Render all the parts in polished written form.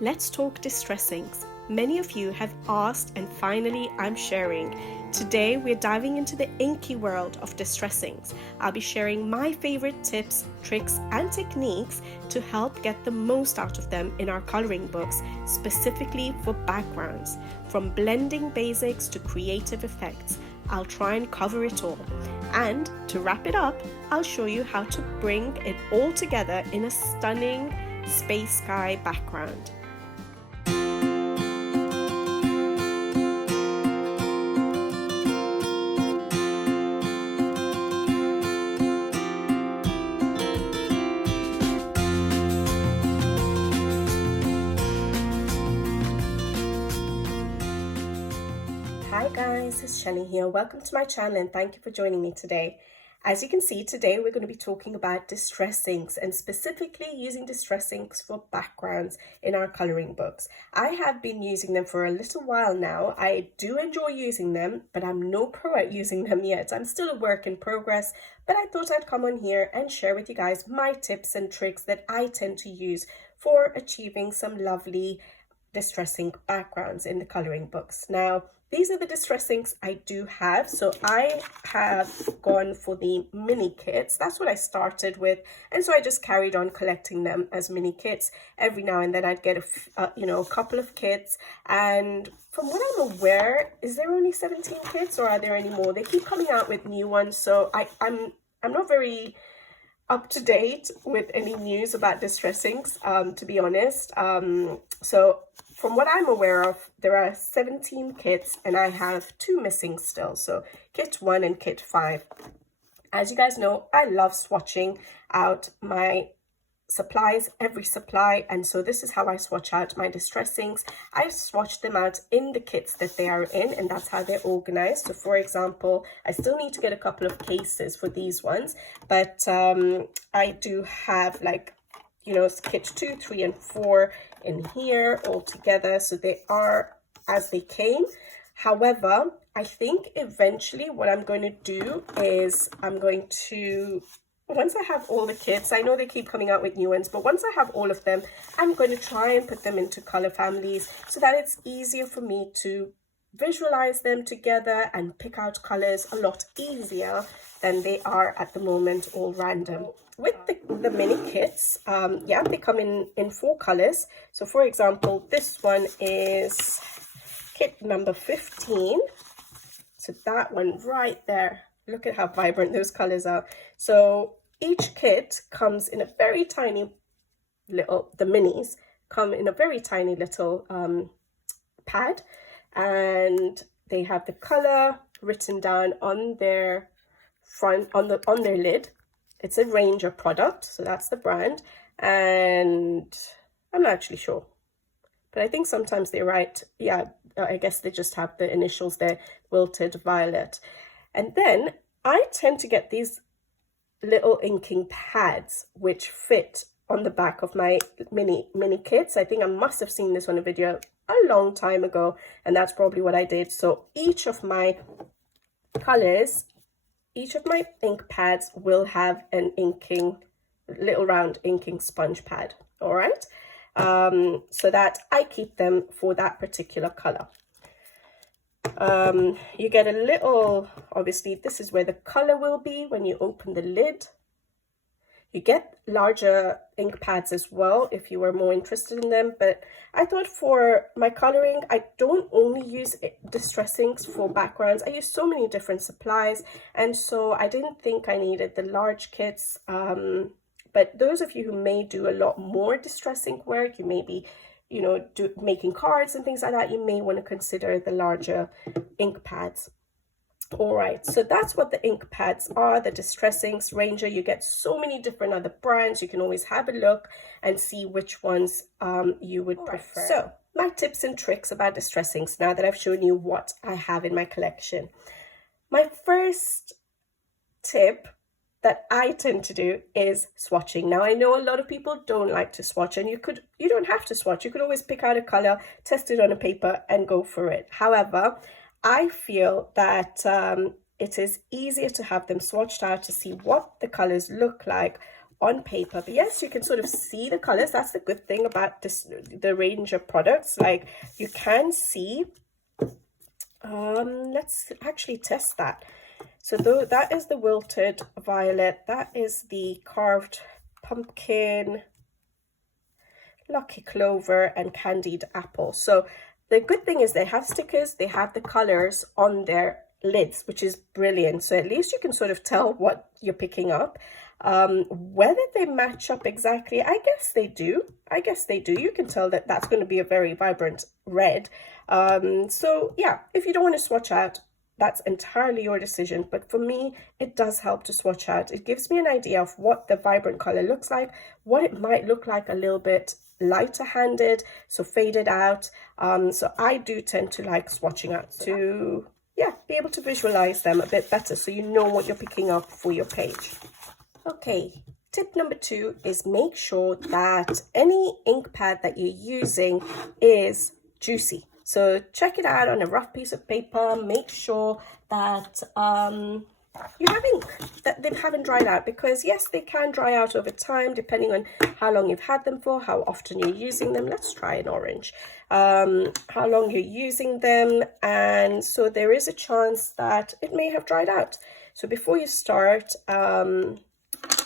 Let's talk distressings. Many of you have asked, and finally I'm sharing. Today we're diving into the inky world of distressings. I'll be sharing my favorite tips, tricks and techniques to help get the most out of them in our coloring books, specifically for backgrounds. From blending basics to creative effects, I'll try and cover it all. And to wrap it up, I'll show you how to bring it all together in a stunning space sky background. Hi guys, it's Shelley here. Welcome to my channel and thank you for joining me today. As you can see, today we're going to be talking about distress inks and specifically using distress inks for backgrounds in our coloring books. I have been using them for a little while now. I do enjoy using them, but I'm no pro at using them yet. I'm still a work in progress, but I thought I'd come on here and share with you guys my tips and tricks that I tend to use for achieving some lovely distress ink backgrounds in the coloring books. Now, these are the distress inks I do have. So I have gone for the mini kits. That's what I started with. And so I just carried on collecting them as mini kits. Every now and then I'd get a couple of kits. And from what I'm aware, is there only 17 kits or are there any more? They keep coming out with new ones. So I'm not very up to date with any news about distress inks, to be honest. So from what I'm aware of, there are 17 kits and I have 2 missing still. So kit 1 and kit 5. As you guys know, I love swatching out my supplies, every supply, and so this is how I swatch out my distress inks. I swatch them out in the kits that they are in, and that's how they're organized. So for example, I still need to get a couple of cases for these ones, but I do have kit 2, 3 and 4 in here all together, so they are as they came. However, I think eventually what I'm going to do is once I have all the kits, I know they keep coming out with new ones, but once I have all of them, I'm going to try and put them into color families so that it's easier for me to visualize them together and pick out colors a lot easier than they are at the moment, all random. With the mini kits, they come in 4 colors. So for example, this one is kit number 15. So that one right there, look at how vibrant those colors are. So each kit comes in a very tiny little, the minis come in a very tiny little pad, and they have the color written down on their front, on their lid. It's a Ranger product, so that's the brand, and I'm not actually sure, but I think sometimes they write, I guess they just have the initials there, Wilted, Violet. And then I tend to get these little inking pads which fit on the back of my mini kits. I think I must have seen this on a video a long time ago, and that's probably what I did. So each of my colors, each of my ink pads will have an little round inking sponge pad, all right? So that I keep them for that particular color. You get a little, obviously this is where the color will be when you open the lid. You get larger ink pads as well if you were more interested in them, but I thought for my coloring, I don't only use distress inks for backgrounds. I use so many different supplies, and so I didn't think I needed the large kits. But those of you who may do a lot more distress ink work, you may be making cards and things like that, you may want to consider the larger ink pads. All right, so that's what the ink pads are, the distress inks. Ranger, you get so many different other brands. You can always have a look and see which ones you would prefer. So my tips and tricks about distress inks, now that I've shown you what I have in my collection. My first tip that I tend to do is swatching. Now I know a lot of people don't like to swatch, and you don't have to swatch. You could always pick out a color, test it on a paper and go for it. However, I feel that it is easier to have them swatched out to see what the colors look like on paper. But yes, you can sort of see the colors. That's the good thing about this, the range of products. Like you can see. Let's actually test that. So though that is the wilted violet, that is the carved pumpkin, lucky clover, and candied apple. So the good thing is they have stickers, they have the colors on their lids, which is brilliant. So at least you can sort of tell what you're picking up. Whether they match up exactly, I guess they do. You can tell that that's going to be a very vibrant red. So yeah, if you don't want to swatch out, that's entirely your decision. But for me, it does help to swatch out. It gives me an idea of what the vibrant color looks like, what it might look like a little bit lighter handed, so faded out. So I do tend to like swatching out to, yeah, be able to visualize them a bit better so you know what you're picking up for your page. Okay, tip number 2 is make sure that any ink pad that you're using is juicy. So check it out on a rough piece of paper. Make sure that you have ink, that they haven't dried out, because yes, they can dry out over time depending on how long you've had them for, how often you're using them. Let's try an orange. How long you're using them, and so there is a chance that it may have dried out. So before you start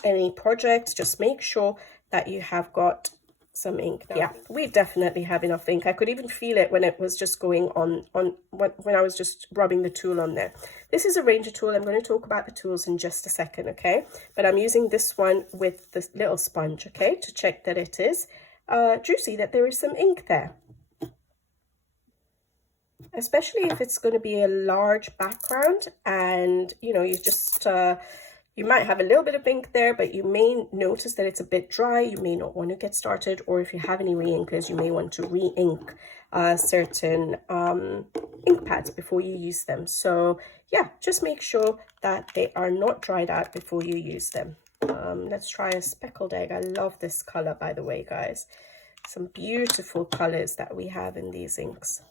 any project, just make sure that you have got some ink. Yeah, we definitely have enough ink. I could even feel it when it was just going on when I was just rubbing the tool on there. This is a Ranger tool. I'm going to talk about the tools in just a second, okay? But I'm using this one with this little sponge, okay, to check that it is juicy, that there is some ink there. Especially if it's going to be a large background and, you know, you just... you might have a little bit of ink there, but you may notice that it's a bit dry. You may not want to get started, or if you have any re-inkers, you may want to re-ink certain ink pads before you use them. So yeah, just make sure that they are not dried out before you use them. Let's try a speckled egg. I love this color, by the way, guys. Some beautiful colors that we have in these inks.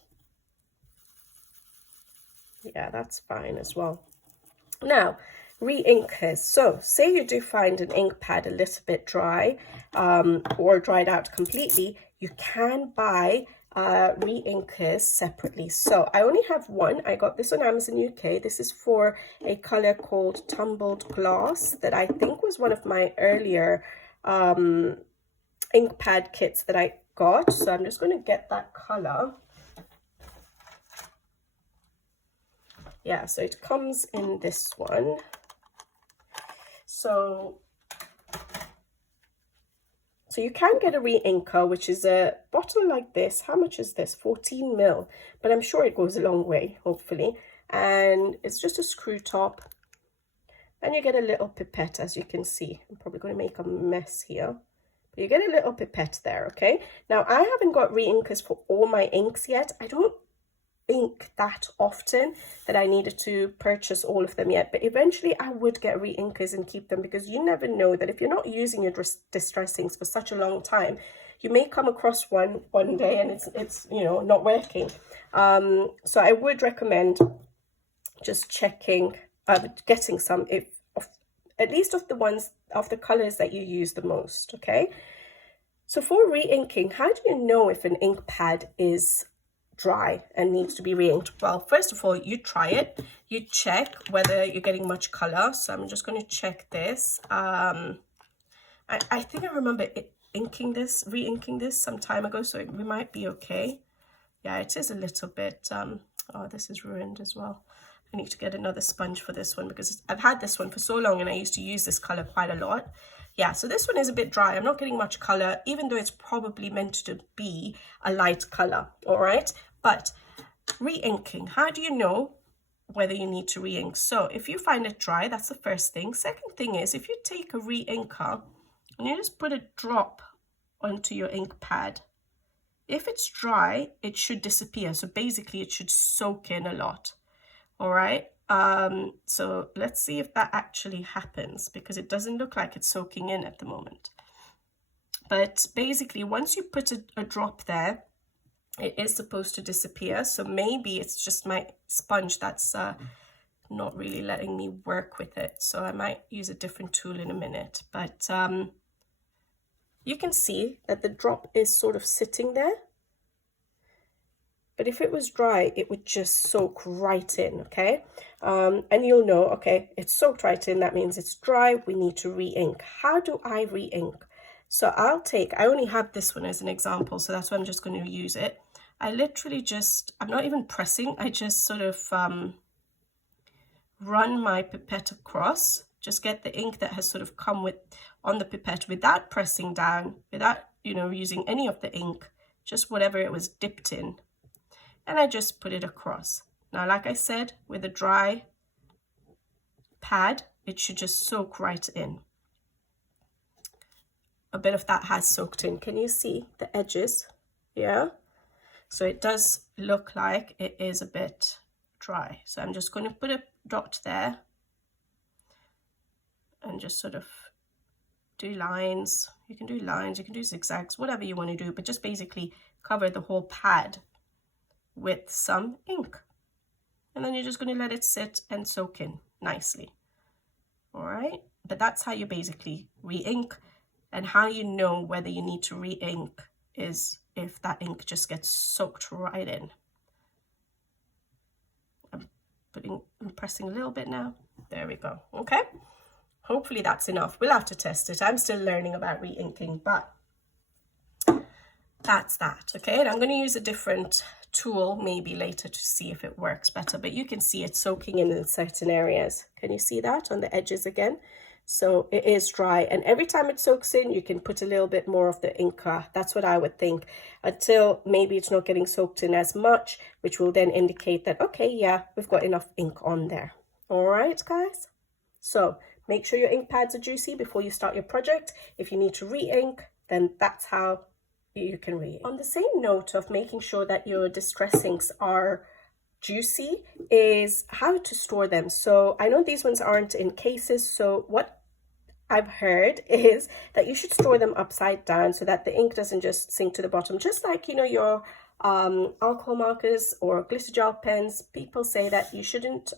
Yeah, that's fine as well. Now, re-inkers. So say you do find an ink pad a little bit dry or dried out completely, you can buy re-inkers separately. So I only have one. I got this on Amazon UK. This is for a color called Tumbled Glass that I think was one of my earlier ink pad kits that I got. So I'm just going to get that color. Yeah, so it comes in this one. So you can get a re-inker, which is a bottle like this. How much is this? 14 ml, but I'm sure it goes a long way, hopefully. And it's just a screw top. And you get a little pipette, as you can see. I'm probably going to make a mess here. But you get a little pipette there, okay? Now, I haven't got re-inkers for all my inks yet. I don't ink that often that I needed to purchase all of them yet, but eventually I would get re-inkers and keep them, because you never know that if you're not using your distress inks for such a long time, you may come across one day and it's you know, not working. So I would recommend just checking, getting some, at least of the ones of the colors that you use the most, okay? So for re-inking, how do you know if an ink pad is dry and needs to be re-inked? Well, first of all, you try it, you check whether you're getting much color. So I'm just going to check this. I think I remember re-inking this some time ago, so we might be okay. Yeah, it is a little bit oh, this is ruined as well. I need to get another sponge for this one, because I've had this one for so long and I used to use this color quite a lot. Yeah, so this one is a bit dry. I'm not getting much color, even though it's probably meant to be a light color, all right? But re-inking, how do you know whether you need to re-ink? So if you find it dry, that's the first thing. Second thing is, if you take a re-inker and you just put a drop onto your ink pad, if it's dry, it should disappear. So basically, it should soak in a lot, all right? So let's see if that actually happens, because it doesn't look like it's soaking in at the moment. But basically, once you put a drop there, it is supposed to disappear. So maybe it's just my sponge that's not really letting me work with it. So I might use a different tool in a minute, but you can see that the drop is sort of sitting there. But if it was dry, it would just soak right in, okay? And you'll know, okay, it's soaked right in. That means it's dry. We need to re-ink. How do I re-ink? So I only have this one as an example, so that's why I'm just going to use it. I literally just, I'm not even pressing. I just sort of run my pipette across. Just get the ink that has sort of come on the pipette without pressing down, without, using any of the ink, just whatever it was dipped in. And I just put it across. Now, like I said, with a dry pad, it should just soak right in. A bit of that has soaked in. Can you see the edges? Yeah. So it does look like it is a bit dry. So I'm just going to put a dot there and just sort of do lines. You can do lines, you can do zigzags, whatever you want to do, but just basically cover the whole pad with some ink. And then you're just going to let it sit and soak in nicely. All right, but that's how you basically re-ink, and how you know whether you need to re-ink is if that ink just gets soaked right in. I'm pressing a little bit now. There we go. Okay, hopefully that's enough. We'll have to test it. I'm still learning about re-inking, but that's that. Okay, and I'm going to use a different tool maybe later to see if it works better, but you can see it soaking in certain areas. Can you see that on the edges again? So it is dry, and every time it soaks in, you can put a little bit more of the ink. That's what I would think, until maybe it's not getting soaked in as much, which will then indicate that, okay, yeah, we've got enough ink on there. All right, guys. So make sure your ink pads are juicy before you start your project. If you need to re-ink, then that's how you can re-ink. On the same note of making sure that your distress inks are juicy is how to store them. So I know these ones aren't in cases, so what I've heard is that you should store them upside down so that the ink doesn't just sink to the bottom, just like your alcohol markers or glitter gel pens. People say that you shouldn't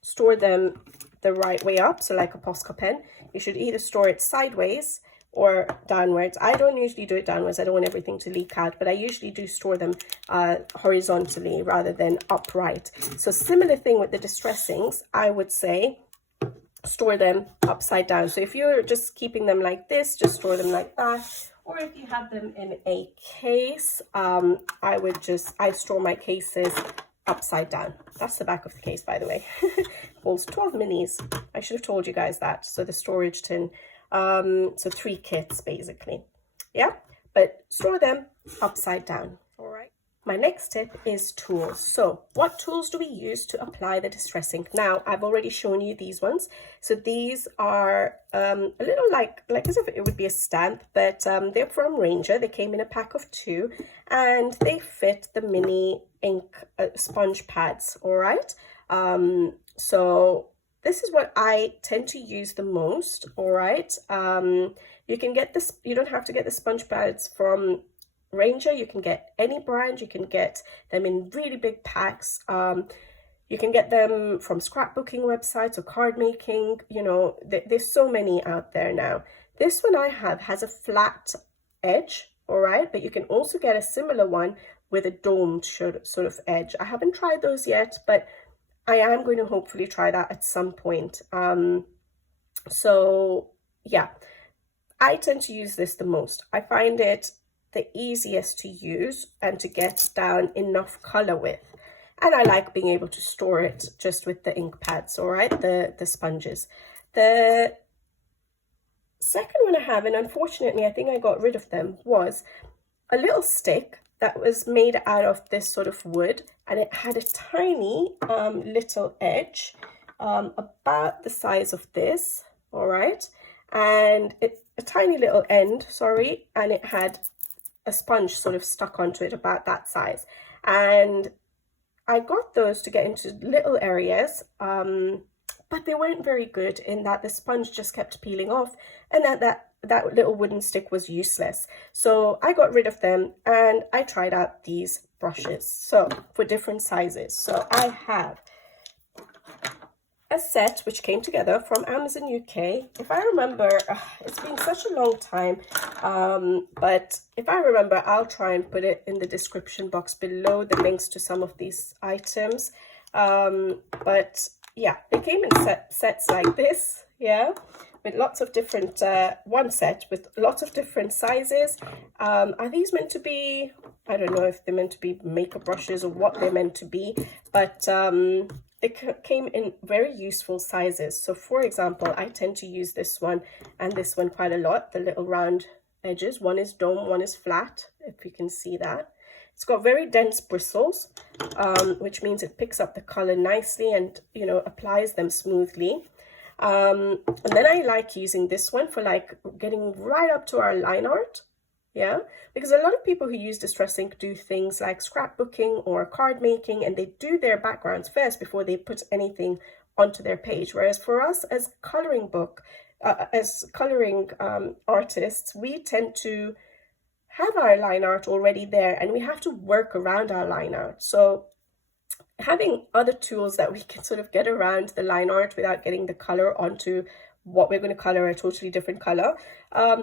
store them the right way up, so like a Posca pen, you should either store it sideways or downwards. I don't usually do it downwards. I don't want everything to leak out, but I usually do store them horizontally rather than upright. So similar thing with the distress inks, I would say store them upside down. So if you're just keeping them like this, just store them like that. Or if you have them in a case, I store my cases upside down. That's the back of the case, by the way. Holds 12 minis. I should have told you guys that. So the storage tin. So 3 kits basically, yeah, but store them upside down. All right, my next tip is tools. So what tools do we use to apply the distress ink? Now I've already shown you these ones. So these are a little like as if it would be a stamp, but they're from Ranger. They came in a pack of 2 and they fit the mini ink sponge pads. All right, so this is what I tend to use the most. All right, you can get this, you don't have to get the sponge pads from Ranger. You can get any brand. You can get them in really big packs. You can get them from scrapbooking websites or card making. There's so many out there now. This one I have has a flat edge, all right, but you can also get a similar one with a domed sort of edge. I haven't tried those yet, but I am going to hopefully try that at some point. So yeah, I tend to use this the most. I find it the easiest to use and to get down enough color with. And I like being able to store it just with the ink pads, all right, the sponges. The second one I have, and unfortunately I think I got rid of them, was a little stick that was made out of this sort of wood, and it had a tiny little edge about the size of this, all right, and a tiny little end, sorry, and it had a sponge sort of stuck onto it about that size. And I got those to get into little areas, but they weren't very good in that the sponge just kept peeling off, and that little wooden stick was useless. So I got rid of them and I tried out these brushes, so for different sizes. So I have a set which came together from Amazon UK. If I remember, it's been such a long time, but if I remember, I'll try and put it in the description box below, the links to some of these items. But yeah, they came in sets like this, yeah, with lots of different, one set with lots of different sizes. Are these meant to be, I don't know if they're meant to be makeup brushes or what they're meant to be, but they came in very useful sizes. So for example, I tend to use this one and this one quite a lot, the little round edges. One is dome, one is flat, if you can see that. It's got very dense bristles, which means it picks up the color nicely and, you know, applies them smoothly. And then I like using this one for like getting right up to our line art. Yeah, because a lot of people who use Distress ink do things like scrapbooking or card making, and they do their backgrounds first before they put anything onto their page. Whereas for us as coloring artists, we tend to have our line art already there and we have to work around our line art. So having other tools that we can sort of get around the line art without getting the color onto what we're going to color a totally different color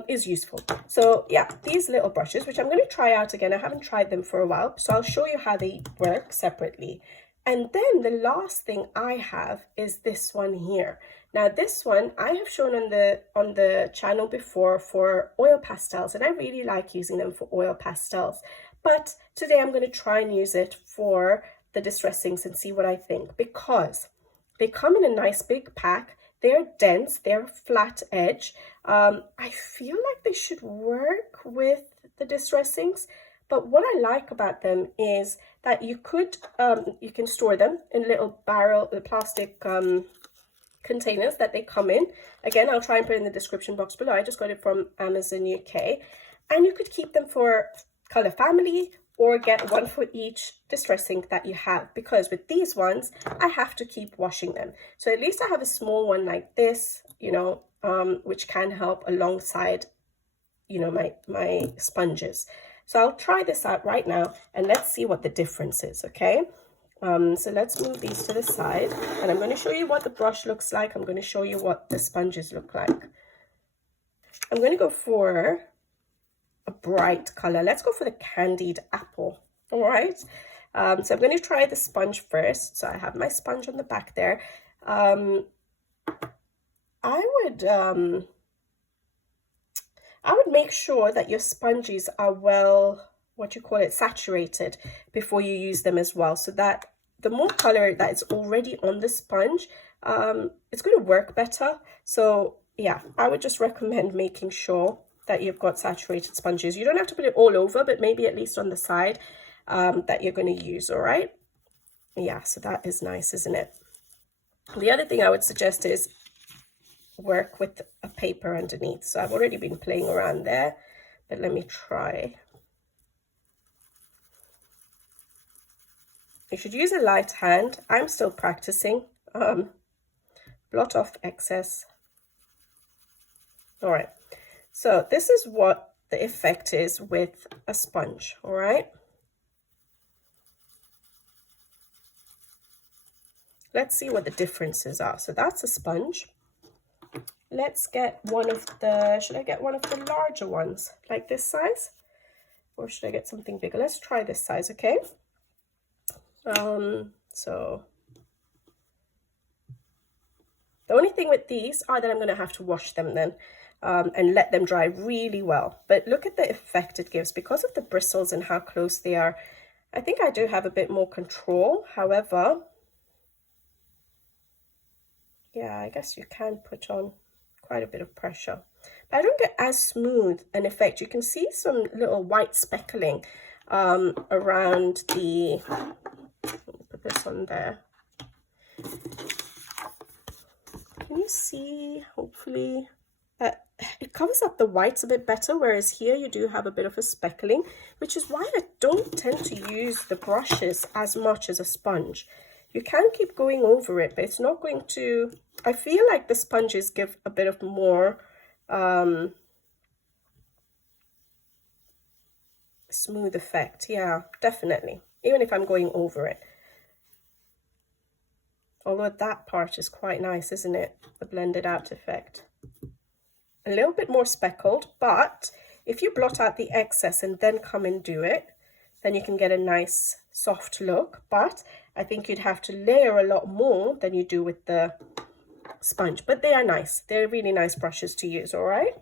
is useful. So yeah, these little brushes, which I'm going to try out again. I haven't tried them for a while, so I'll show you how they work separately. And then the last thing I have is this one here. Now this one I have shown on the channel before for oil pastels, and I really like using them for oil pastels. But today I'm going to try and use it for the Distress inks and see what I think, because they come in a nice big pack. They're dense, they're flat edge. I feel like they should work with the Distress inks, but what I like about them is that you can store them in little plastic containers that they come in. Again, I'll try and put it in the description box below. I just got it from Amazon UK. And you could keep them for color family, or get one for each Distress ink that you have, because with these ones I have to keep washing them. So at least I have a small one like this, you know, which can help alongside, you know, my sponges. So I'll try this out right now and let's see what the difference is. Okay, so let's move these to the side and I'm going to show you what the brush looks like. I'm going to show you what the sponges look like. I'm going to go for a bright color. Let's go for the candied apple. All right, so I'm going to try the sponge first. So I have my sponge on the back there. I would make sure that your sponges are well, saturated before you use them as well, so that the more color that is already on the sponge, it's going to work better. So yeah, I would just recommend making sure that you've got saturated sponges. You don't have to put it all over, but maybe at least on the side that you're going to use. All right, yeah, so that is nice, isn't it? The other thing I would suggest is work with a paper underneath. So I've already been playing around there, but let me try. You should use a light hand. I'm still practicing. Blot off excess. All right, so this is what the effect is with a sponge. All right, let's see what the differences are. So that's a sponge. Let's get one of the, should I get one of the larger ones, like this size? Or should I get something bigger? Let's try this size, okay? So the only thing with these are that I'm going to have to wash them then and let them dry really well. But look at the effect it gives because of the bristles and how close they are. I think I do have a bit more control. However, yeah, I guess you can put on quite a bit of pressure, but I don't get as smooth an effect. You can see some little white speckling around the, put this on there. Can you see, hopefully, that it covers up the whites a bit better, whereas here you do have a bit of a speckling, which is why I don't tend to use the brushes as much as a sponge. You can keep going over it, but it's not going to, I feel like the sponges give a bit of more smooth effect. Yeah, definitely, even if I'm going over it. Although that part is quite nice, isn't it? The blended out effect. A little bit more speckled, but if you blot out the excess and then come and do it, then you can get a nice soft look. But I think you'd have to layer a lot more than you do with the sponge. But they are nice. They're really nice brushes to use, all right?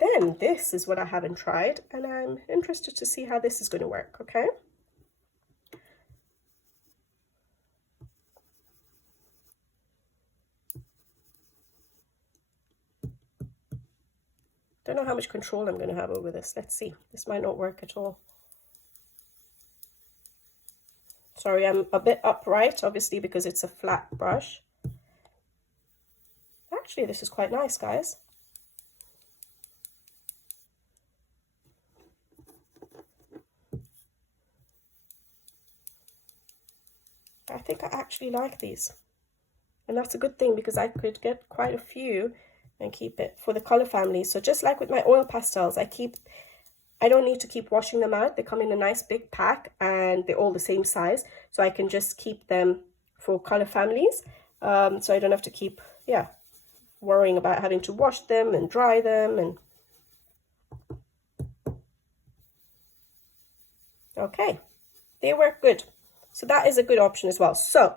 Then this is what I haven't tried, and I'm interested to see how this is going to work, okay? Don't know how much control I'm going to have over this. Let's see. This might not work at all. Sorry, I'm a bit upright, obviously, because it's a flat brush. Actually, this is quite nice, guys. I think I actually like these. And that's a good thing, because I could get quite a few and keep it for the color family. So just like with my oil pastels, I don't need to keep washing them out. They come in a nice big pack and they're all the same size. So I can just keep them for color families. So I don't have to keep, worrying about having to wash them and dry them. And okay, they work good. So that is a good option as well. So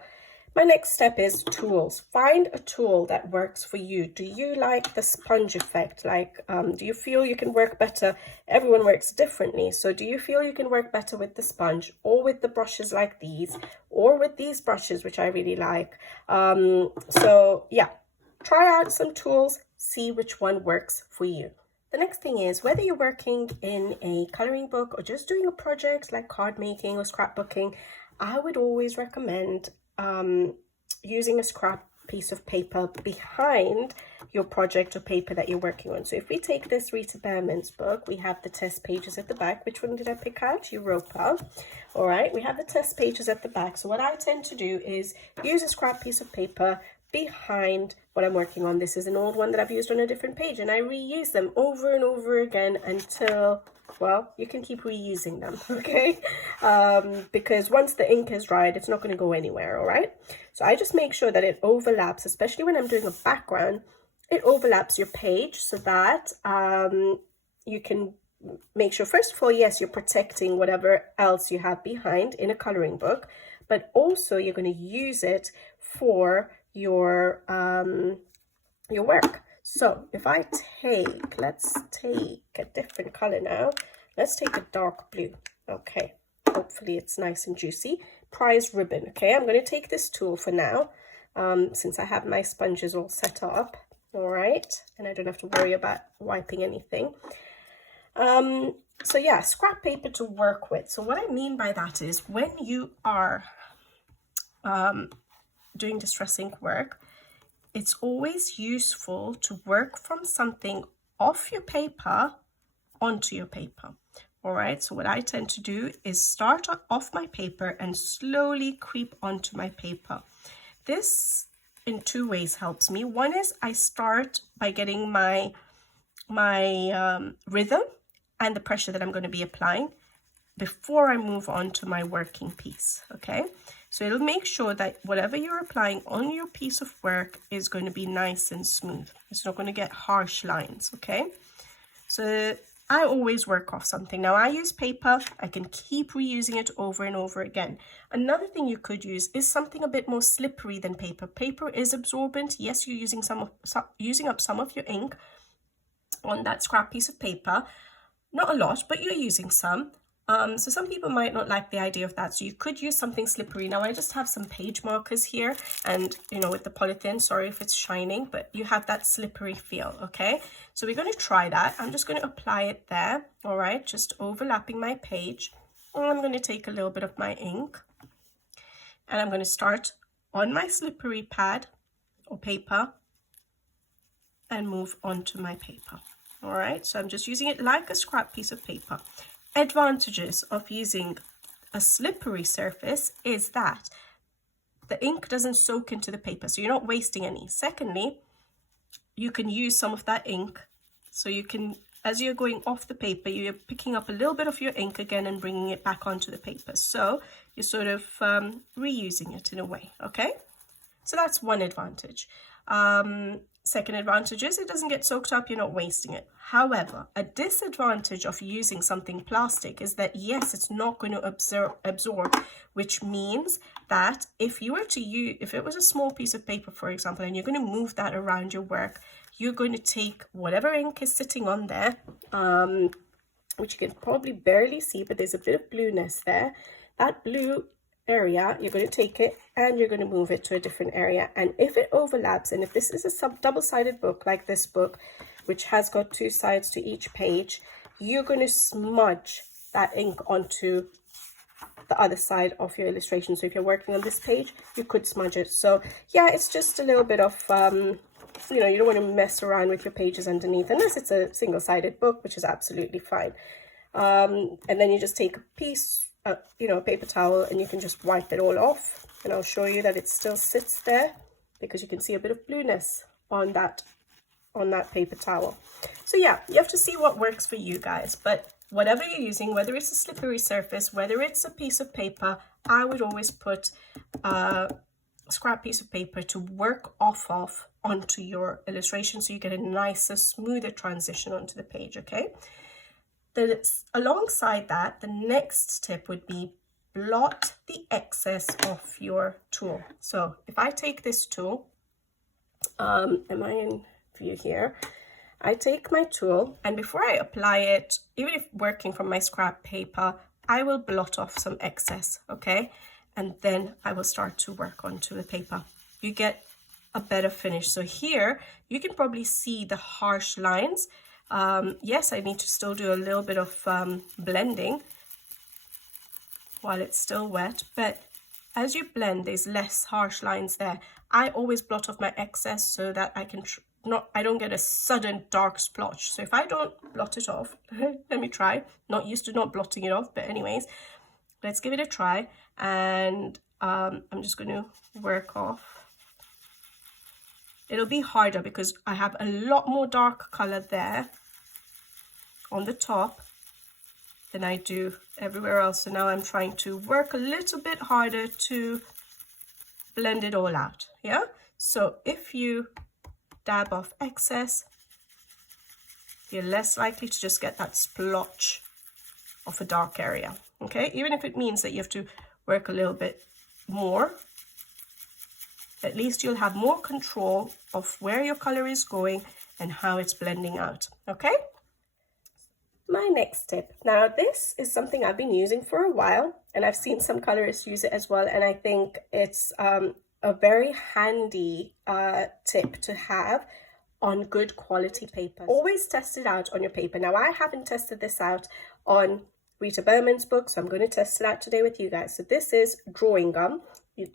my next step is tools. Find a tool that works for you. Do you like the sponge effect? Like, do you feel you can work better? Everyone works differently. So do you feel you can work better with the sponge, or with the brushes like these, or with these brushes, which I really like? So yeah, try out some tools, see which one works for you. The next thing is, whether you're working in a coloring book or just doing a project like card making or scrapbooking, I would always recommend using a scrap piece of paper behind your project or paper that you're working on. So if we take this Rita Behrman's book, we have the test pages at the back. Which one did I pick out? Europa. All right, we have the test pages at the back. So what I tend to do is use a scrap piece of paper behind what I'm working on. This is an old one that I've used on a different page, and I reuse them over and over again until, well, you can keep reusing them, okay? Because once the ink is dried, it's not going to go anywhere, all right? So I just make sure that it overlaps, especially when I'm doing a background, it overlaps your page so that you can make sure, first of all, yes, you're protecting whatever else you have behind in a coloring book, but also you're going to use it for your work. So if I take, let's take a different color now. Let's take a dark blue. Okay, hopefully it's nice and juicy. Prize ribbon. Okay, I'm going to take this tool for now, since I have my sponges all set up. All right, and I don't have to worry about wiping anything. So yeah, scrap paper to work with. So what I mean by that is, when you are doing distress ink work, it's always useful to work from something off your paper onto your paper. All right, so what I tend to do is start off my paper and slowly creep onto my paper. This in two ways helps me. One is I start by getting my rhythm and the pressure that I'm going to be applying before I move on to my working piece, okay? So it'll make sure that whatever you're applying on your piece of work is going to be nice and smooth. It's not going to get harsh lines, okay? So I always work off something. Now I use paper. I can keep reusing it over and over again. Another thing you could use is something a bit more slippery than paper. Paper is absorbent. Yes, you're using using up some of your ink on that scrap piece of paper. Not a lot, but you're using some. So some people might not like the idea of that. So you could use something slippery. Now I just have some page markers here, and you know, with the polythene, sorry if it's shining, but you have that slippery feel, okay? So we're going to try that. I'm just going to apply it there, all right? Just overlapping my page. And I'm going to take a little bit of my ink, and I'm going to start on my slippery pad or paper and move onto my paper. All right, so I'm just using it like a scrap piece of paper. Advantages of using a slippery surface is that the ink doesn't soak into the paper, so you're not wasting any. Secondly, you can use some of that ink, so you can, as you're going off the paper, you're picking up a little bit of your ink again and bringing it back onto the paper. So you're sort of reusing it in a way, okay? So that's one advantage. Second advantage is it doesn't get soaked up, you're not wasting it. However, a disadvantage of using something plastic is that yes, it's not going to absorb, which means that if you were to use, if it was a small piece of paper, for example, and you're going to move that around your work, you're going to take whatever ink is sitting on there, which you can probably barely see, but there's a bit of blueness there. That blue area, you're going to take it and you're going to move it to a different area. And if it overlaps, and if this is a double-sided book like this book, which has got 2 sides to each page, you're going to smudge that ink onto the other side of your illustration. So if you're working on this page, you could smudge it. So yeah, it's just a little bit of you know, you don't want to mess around with your pages underneath unless it's a single-sided book, which is absolutely fine. And then you just take a piece, you know, a paper towel, and you can just wipe it all off. And I'll show you that it still sits there because you can see a bit of blueness on that paper towel. So yeah, you have to see what works for you guys. But whatever you're using, whether it's a slippery surface, whether it's a piece of paper, I would always put a scrap piece of paper to work off of onto your illustration so you get a nicer, smoother transition onto the page, okay? Then alongside that, the next tip would be blot the excess off your tool. So if I take this tool, am I in view here? I take my tool, and before I apply it, even if working from my scrap paper, I will blot off some excess, okay? And then I will start to work onto the paper. You get a better finish. So here, you can probably see the harsh lines. Yes, I need to still do a little bit of blending while it's still wet, but as you blend, there's less harsh lines there. I always blot off my excess so that I can I don't get a sudden dark splotch. So if I don't blot it off, let me try. Not used to not blotting it off, but anyways, let's give it a try. And I'm just going to work off. It'll be harder because I have a lot more dark color there on the top than I do everywhere else. So now I'm trying to work a little bit harder to blend it all out. Yeah. So if you dab off excess, you're less likely to just get that splotch of a dark area. Okay. Even if it means that you have to work a little bit more, at least you'll have more control of where your color is going and how it's blending out. Okay. My next tip. Now this is something I've been using for a while, and I've seen some colorists use it as well, and I think it's a very handy tip to have on good quality paper. Always test it out on your paper. Now I haven't tested this out on Rita Berman's book, so I'm going to test it out today with you guys. So this is drawing gum,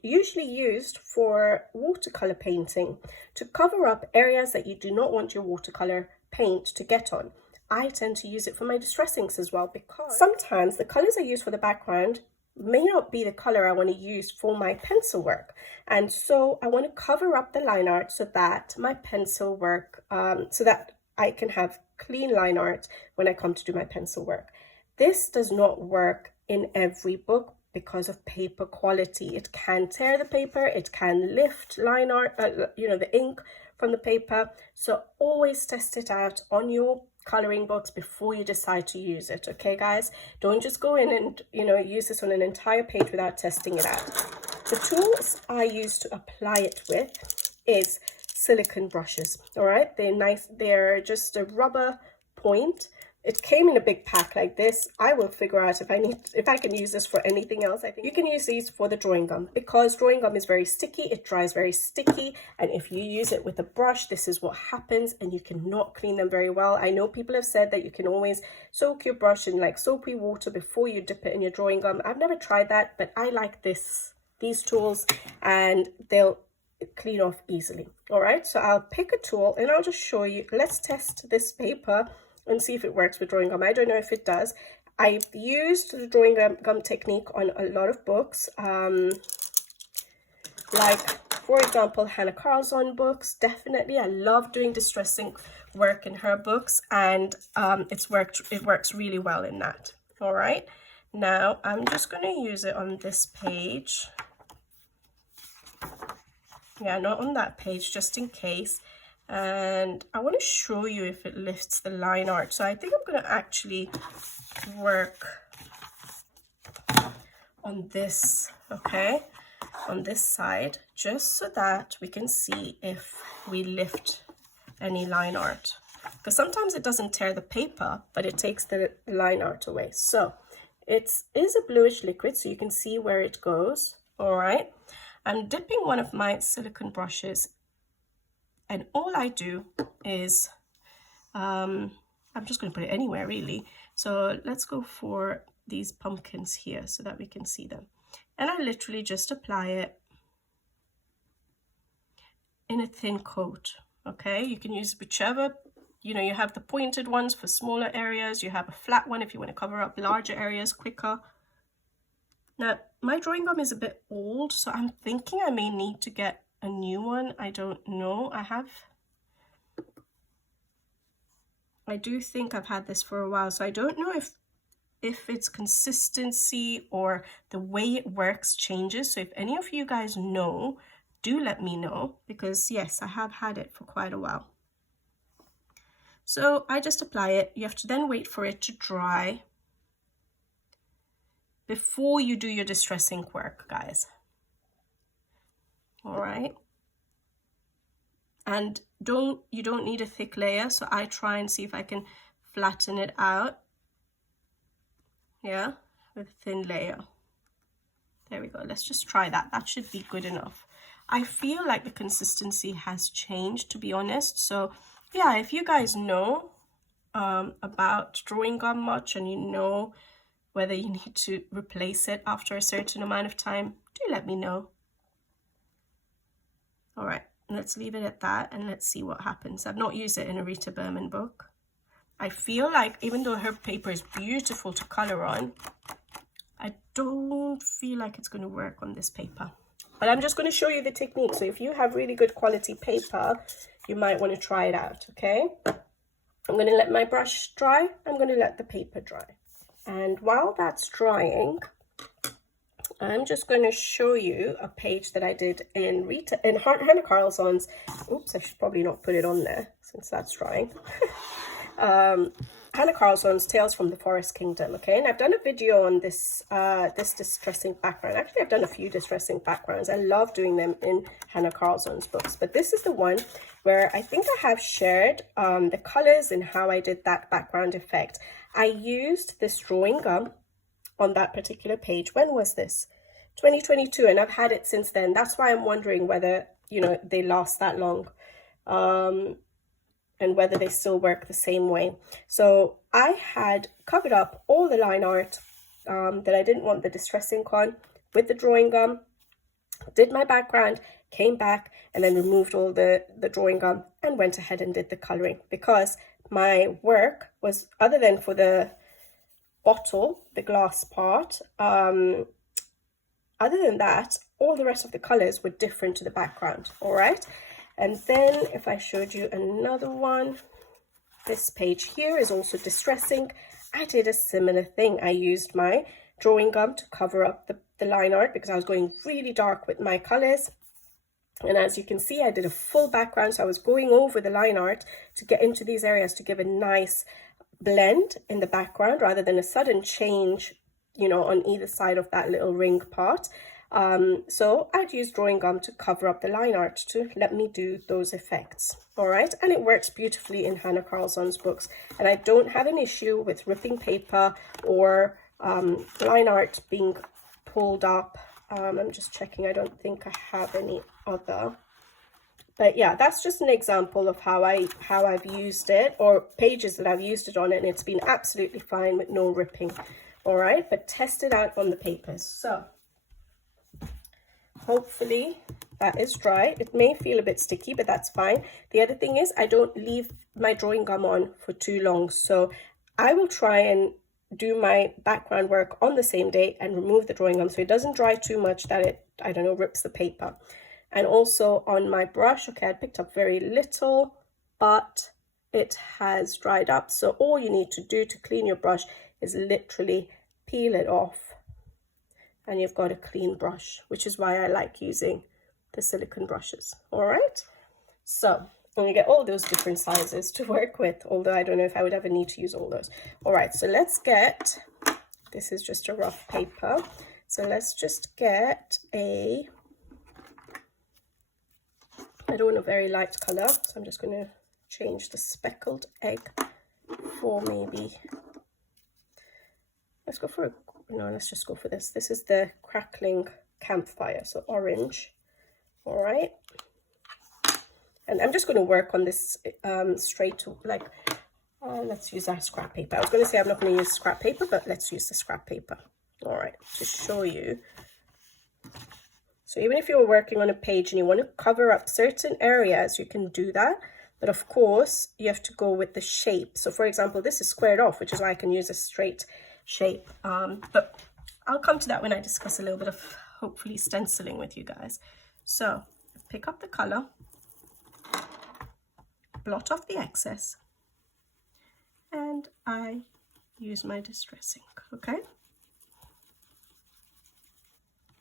usually used for watercolor painting to cover up areas that you do not want your watercolor paint to get on. I tend to use it for my distress inks as well, because sometimes the colors I use for the background may not be the color I want to use for my pencil work. And so I want to cover up the line art so that my pencil work, so that I can have clean line art when I come to do my pencil work. This does not work in every book because of paper quality. It can tear the paper, it can lift line art, you know, the ink from the paper. So always test it out on your coloring books before you decide to use it. Okay guys, don't just go in and, you know, use this on an entire page without testing it out. The tools I use to apply it with is silicone brushes. All right, they're nice, they're just a rubber point. It came in a big pack like this. I will figure out if I can use this for anything else. I think you can use these for the drawing gum, because drawing gum is very sticky. It dries very sticky. And if you use it with a brush, this is what happens, and you cannot clean them very well. I know people have said that you can always soak your brush in like soapy water before you dip it in your drawing gum. I've never tried that, but I like these tools, and they'll clean off easily. All right, so I'll pick a tool and I'll just show you. Let's test this paper and see if it works with drawing gum. I don't know if it does. I've used the drawing gum technique on a lot of books, like for example Hannah Carlson books. Definitely, I love doing distressing work in her books, and it works really well in that. All right, now I'm just going to use it on this page. Yeah, not on that page, just in case. And I want to show you if it lifts the line art. So I think I'm going to actually work on this, okay, on this side, just so that we can see if we lift any line art. Because sometimes it doesn't tear the paper, but it takes the line art away. So it is a bluish liquid, so you can see where it goes. All right, I'm dipping one of my silicone brushes, and all I do is I'm just going to put it anywhere really. So let's go for these pumpkins here so that we can see them, and I literally just apply it in a thin coat. Okay, you can use whichever, you know, you have the pointed ones for smaller areas, you have a flat one if you want to cover up larger areas quicker. Now my drawing gum is a bit old, so I'm thinking I may need to get a new one. I don't know. I do think I've had this for a while, so I don't know if its consistency or the way it works changes. So if any of you guys know, do let me know, because yes, I have had it for quite a while. So I just apply it. You have to then wait for it to dry before you do your distress ink work, guys. All right. And you don't need a thick layer, so I try and see if I can flatten it out. Yeah, with a thin layer. There we go. Let's just try that. That should be good enough. I feel like the consistency has changed, to be honest. So yeah, if you guys know about drawing gum much, and you know whether you need to replace it after a certain amount of time, do let me know. All right, let's leave it at that and let's see what happens. I've not used it in a Rita Berman book. I feel like even though her paper is beautiful to color on, I don't feel like it's going to work on this paper. But I'm just going to show you the technique. So if you have really good quality paper, you might want to try it out, okay? I'm going to let my brush dry. I'm going to let the paper dry. And while that's drying, I'm just going to show you a page that I did in Hannah Carlson's. Oops, I should probably not put it on there since that's drying. Hannah Carlson's Tales from the Forest Kingdom, okay? And I've done a video on this this distressing background. Actually, I've done a few distressing backgrounds. I love doing them in Hannah Carlson's books, but this is the one where I think I have shared the colors and how I did that background effect. I used this drawing gum on that particular page. When was this? 2022, and I've had it since then. That's why I'm wondering whether, you know, they last that long. And whether they still work the same way. So I had covered up all the line art that I didn't want the distress ink on with the drawing gum, did my background, came back, and then removed all the drawing gum and went ahead and did the coloring, because my work was, other than for the bottle, the glass part, other than that, all the rest of the colors were different to the background, all right? And then if I showed you another one, this page here is also distress ink. I did a similar thing. I used my drawing gum to cover up the line art because I was going really dark with my colors. And as you can see, I did a full background. So I was going over the line art to get into these areas to give a nice blend in the background rather than a sudden change, you know, on either side of that little ring part. So I'd use drawing gum to cover up the line art to let me do those effects. All right, and it works beautifully in Hannah Carlson's books, and I don't have an issue with ripping paper or line art being pulled up. I'm just checking. I don't think I have any other, but yeah, that's just an example of how I've used it, or pages that I've used it on, and it's been absolutely fine with no ripping. All right, but test it out on the papers. So hopefully that is dry. It may feel a bit sticky, but that's fine. The other thing is I don't leave my drawing gum on for too long. So I will try and do my background work on the same day and remove the drawing gum so it doesn't dry too much that it, I don't know, rips the paper. And also on my brush, okay, I picked up very little, but it has dried up. So all you need to do to clean your brush is literally peel it off, and you've got a clean brush, which is why I like using the silicone brushes. All right, so you get all those different sizes to work with, although I don't know if I would ever need to use all those. All right, so let's get, this is just a rough paper, so let's just get a, I don't want a very light color, so I'm just going to change the speckled egg for maybe, let's go for a, no, let's just go for this. This is the crackling campfire, so orange. All right, and I'm just going to work on this straight to, like, let's use our scrap paper. I was going to say I'm not going to use scrap paper, but let's use the scrap paper. All right, to show you. So even if you're working on a page and you want to cover up certain areas, you can do that. But of course, you have to go with the shape. So for example, this is squared off, which is why I can use a straight shape. But I'll come to that when I discuss a little bit of hopefully stenciling with you guys. So pick up the color, blot off the excess, and I use my distress ink, okay?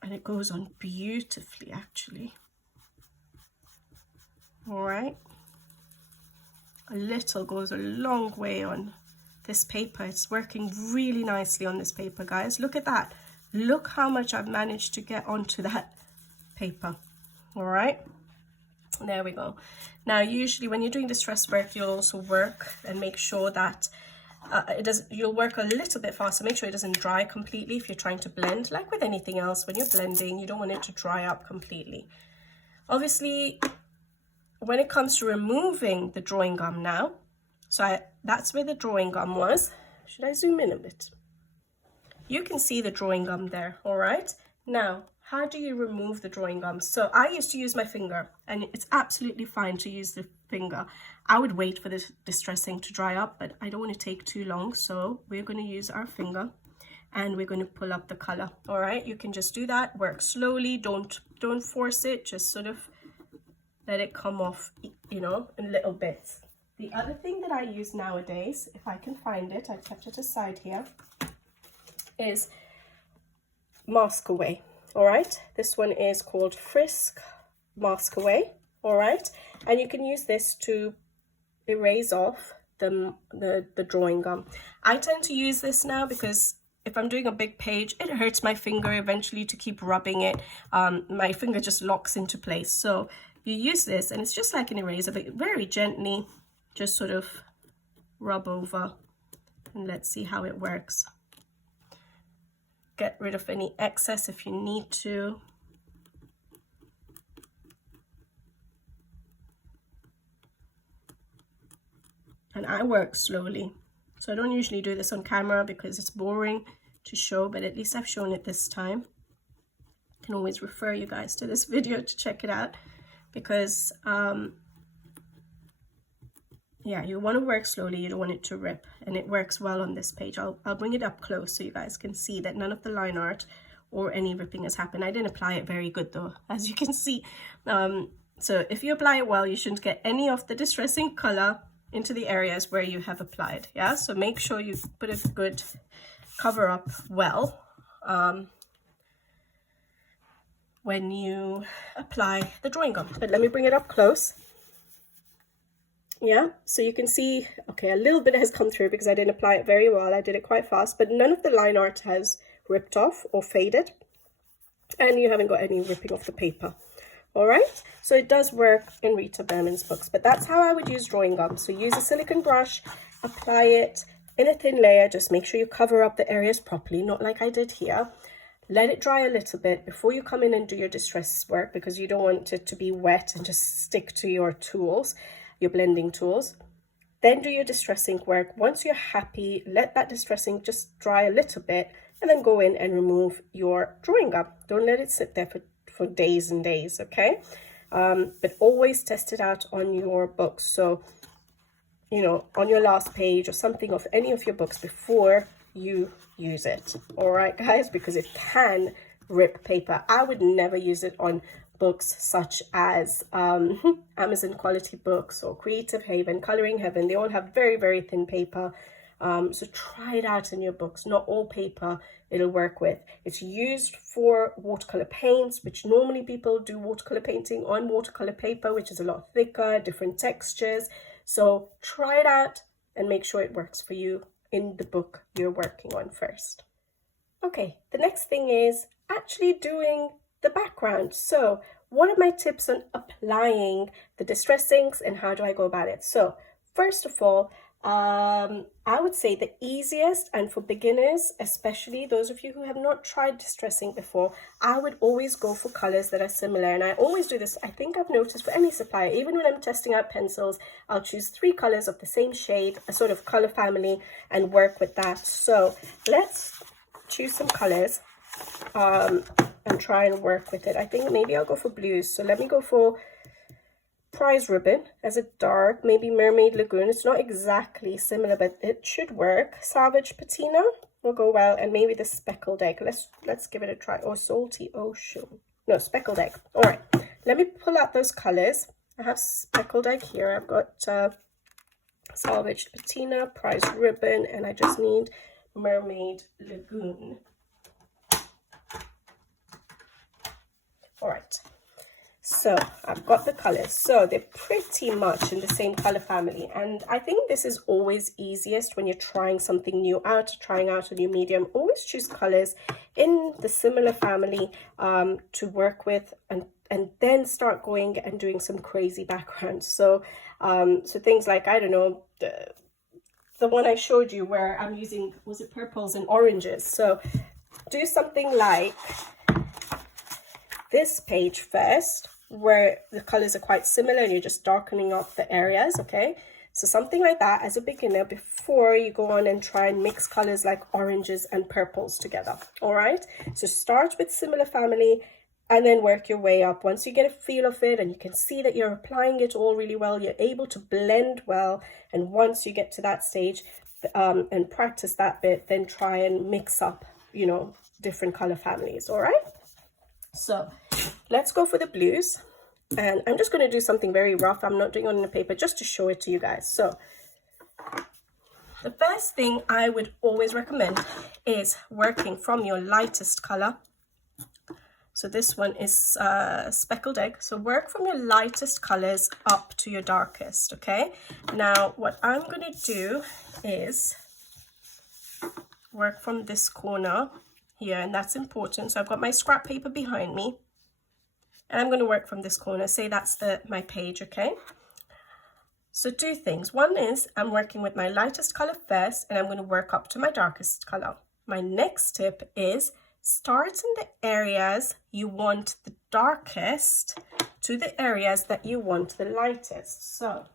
And it goes on beautifully, actually. All right. A little goes a long way on this paper. It's working really nicely on this paper, guys. Look at that. Look how much I've managed to get onto that paper. All right. There we go. Now, usually when you're doing distress work, you'll also work and make sure that you'll work a little bit faster. Make sure it doesn't dry completely if you're trying to blend. Like with anything else, when you're blending, you don't want it to dry up completely. Obviously, when it comes to removing the drawing gum now, so that's where the drawing gum was. Should I zoom in a bit? You can see the drawing gum there, all right? Now, how do you remove the drawing gum? So I used to use my finger, and it's absolutely fine to use the finger. I would wait for the distress ink to dry up, but I don't want to take too long, so we're going to use our finger and we're going to pull up the color. All right, you can just do that. Work slowly, don't force it, just sort of let it come off, you know, in little bits. The other thing that I use nowadays, if I can find it, I've kept it aside here, is Mask Away. All right, this one is called Frisk Mask Away. All right, and you can use this to erase off the drawing gum. I tend to use this now because if I'm doing a big page, it hurts my finger eventually to keep rubbing it. My finger just locks into place. So you use this, and it's just like an eraser, but very gently, just sort of rub over, and let's see how it works. Get rid of any excess if you need to. And I work slowly, so I don't usually do this on camera because it's boring to show, but at least I've shown it this time. I can always refer you guys to this video to check it out, because yeah, you want to work slowly, you don't want it to rip, and it works well on this page. I'll bring it up close so you guys can see that none of the line art or any ripping has happened. I didn't apply it very good though, as you can see. So if you apply it well, you shouldn't get any of the distressing color into the areas where you have applied. Yeah, so make sure you put a good cover up well when you apply the drawing gum. But let me bring it up close. Yeah, so you can see, okay, a little bit has come through because I didn't apply it very well. I did it quite fast, but none of the line art has ripped off or faded, and you haven't got any ripping off the paper. All right, so it does work in Rita Berman's books, but that's how I would use drawing gum. So use a silicone brush, apply it in a thin layer. Just make sure you cover up the areas properly, not like I did here. Let it dry a little bit before you come in and do your distress work, because you don't want it to be wet and just stick to your tools, your blending tools. Then do your distress ink work. Once you're happy, let that distress ink just dry a little bit, and then go in and remove your drawing gum. Don't let it sit there for days and days, okay? But always test it out on your books. So, you know, on your last page or something of any of your books before you use it. All right, guys, because it can rip paper. I would never use it on books such as Amazon quality books or Creative Haven, Coloring Heaven. They all have very, very thin paper. So try it out in your books. Not all paper it'll work with. It's used for watercolor paints, which normally people do watercolor painting on watercolor paper, which is a lot thicker, different textures. So try it out and make sure it works for you in the book you're working on first. Okay, the next thing is actually doing the background. So what are my tips on applying the distress inks and how do I go about it? So first of all, I would say the easiest, and for beginners, especially those of you who have not tried distress ink before, I would always go for colors that are similar. And I always do this, I think I've noticed for any supplier, even when I'm testing out pencils, I'll choose 3 colors of the same shade, a sort of color family, and work with that. So let's choose some colors and try and work with it. I think maybe I'll go for blues. So let me go for Prize Ribbon as a dark, maybe Mermaid Lagoon. It's not exactly similar, but it should work. Salvaged Patina will go well, and maybe the Speckled Egg. Let's give it a try. Or Salty Ocean. No, Speckled Egg. All right, let me pull out those colors. I have Speckled Egg here. I've got Salvaged Patina, Prize Ribbon, and I just need Mermaid Lagoon. All right. So I've got the colors. So they're pretty much in the same color family. And I think this is always easiest when you're trying something new out, trying out a new medium. Always choose colors in the similar family to work with, and then start going and doing some crazy backgrounds. So so things like, I don't know, the one I showed you where I'm using, was it purples and oranges? So do something like this page first, where the colors are quite similar and you're just darkening up the areas, okay? So something like that as a beginner before you go on and try and mix colors like oranges and purples together, all right? So start with similar family and then work your way up. Once you get a feel of it and you can see that you're applying it all really well, you're able to blend well, and once you get to that stage and practice that bit, then try and mix up, you know, different color families, all right? So let's go for the blues, and I'm just going to do something very rough. I'm not doing it on the paper, just to show it to you guys. So the first thing I would always recommend is working from your lightest color. So this one is Speckled Egg. So work from your lightest colors up to your darkest, okay? Now what I'm going to do is work from this corner here, and that's important. So I've got my scrap paper behind me, and I'm going to work from this corner. Say that's my page, okay? So 2 things. One is I'm working with my lightest color first, and I'm going to work up to my darkest color. My next tip is start in the areas you want the darkest to the areas that you want the lightest. So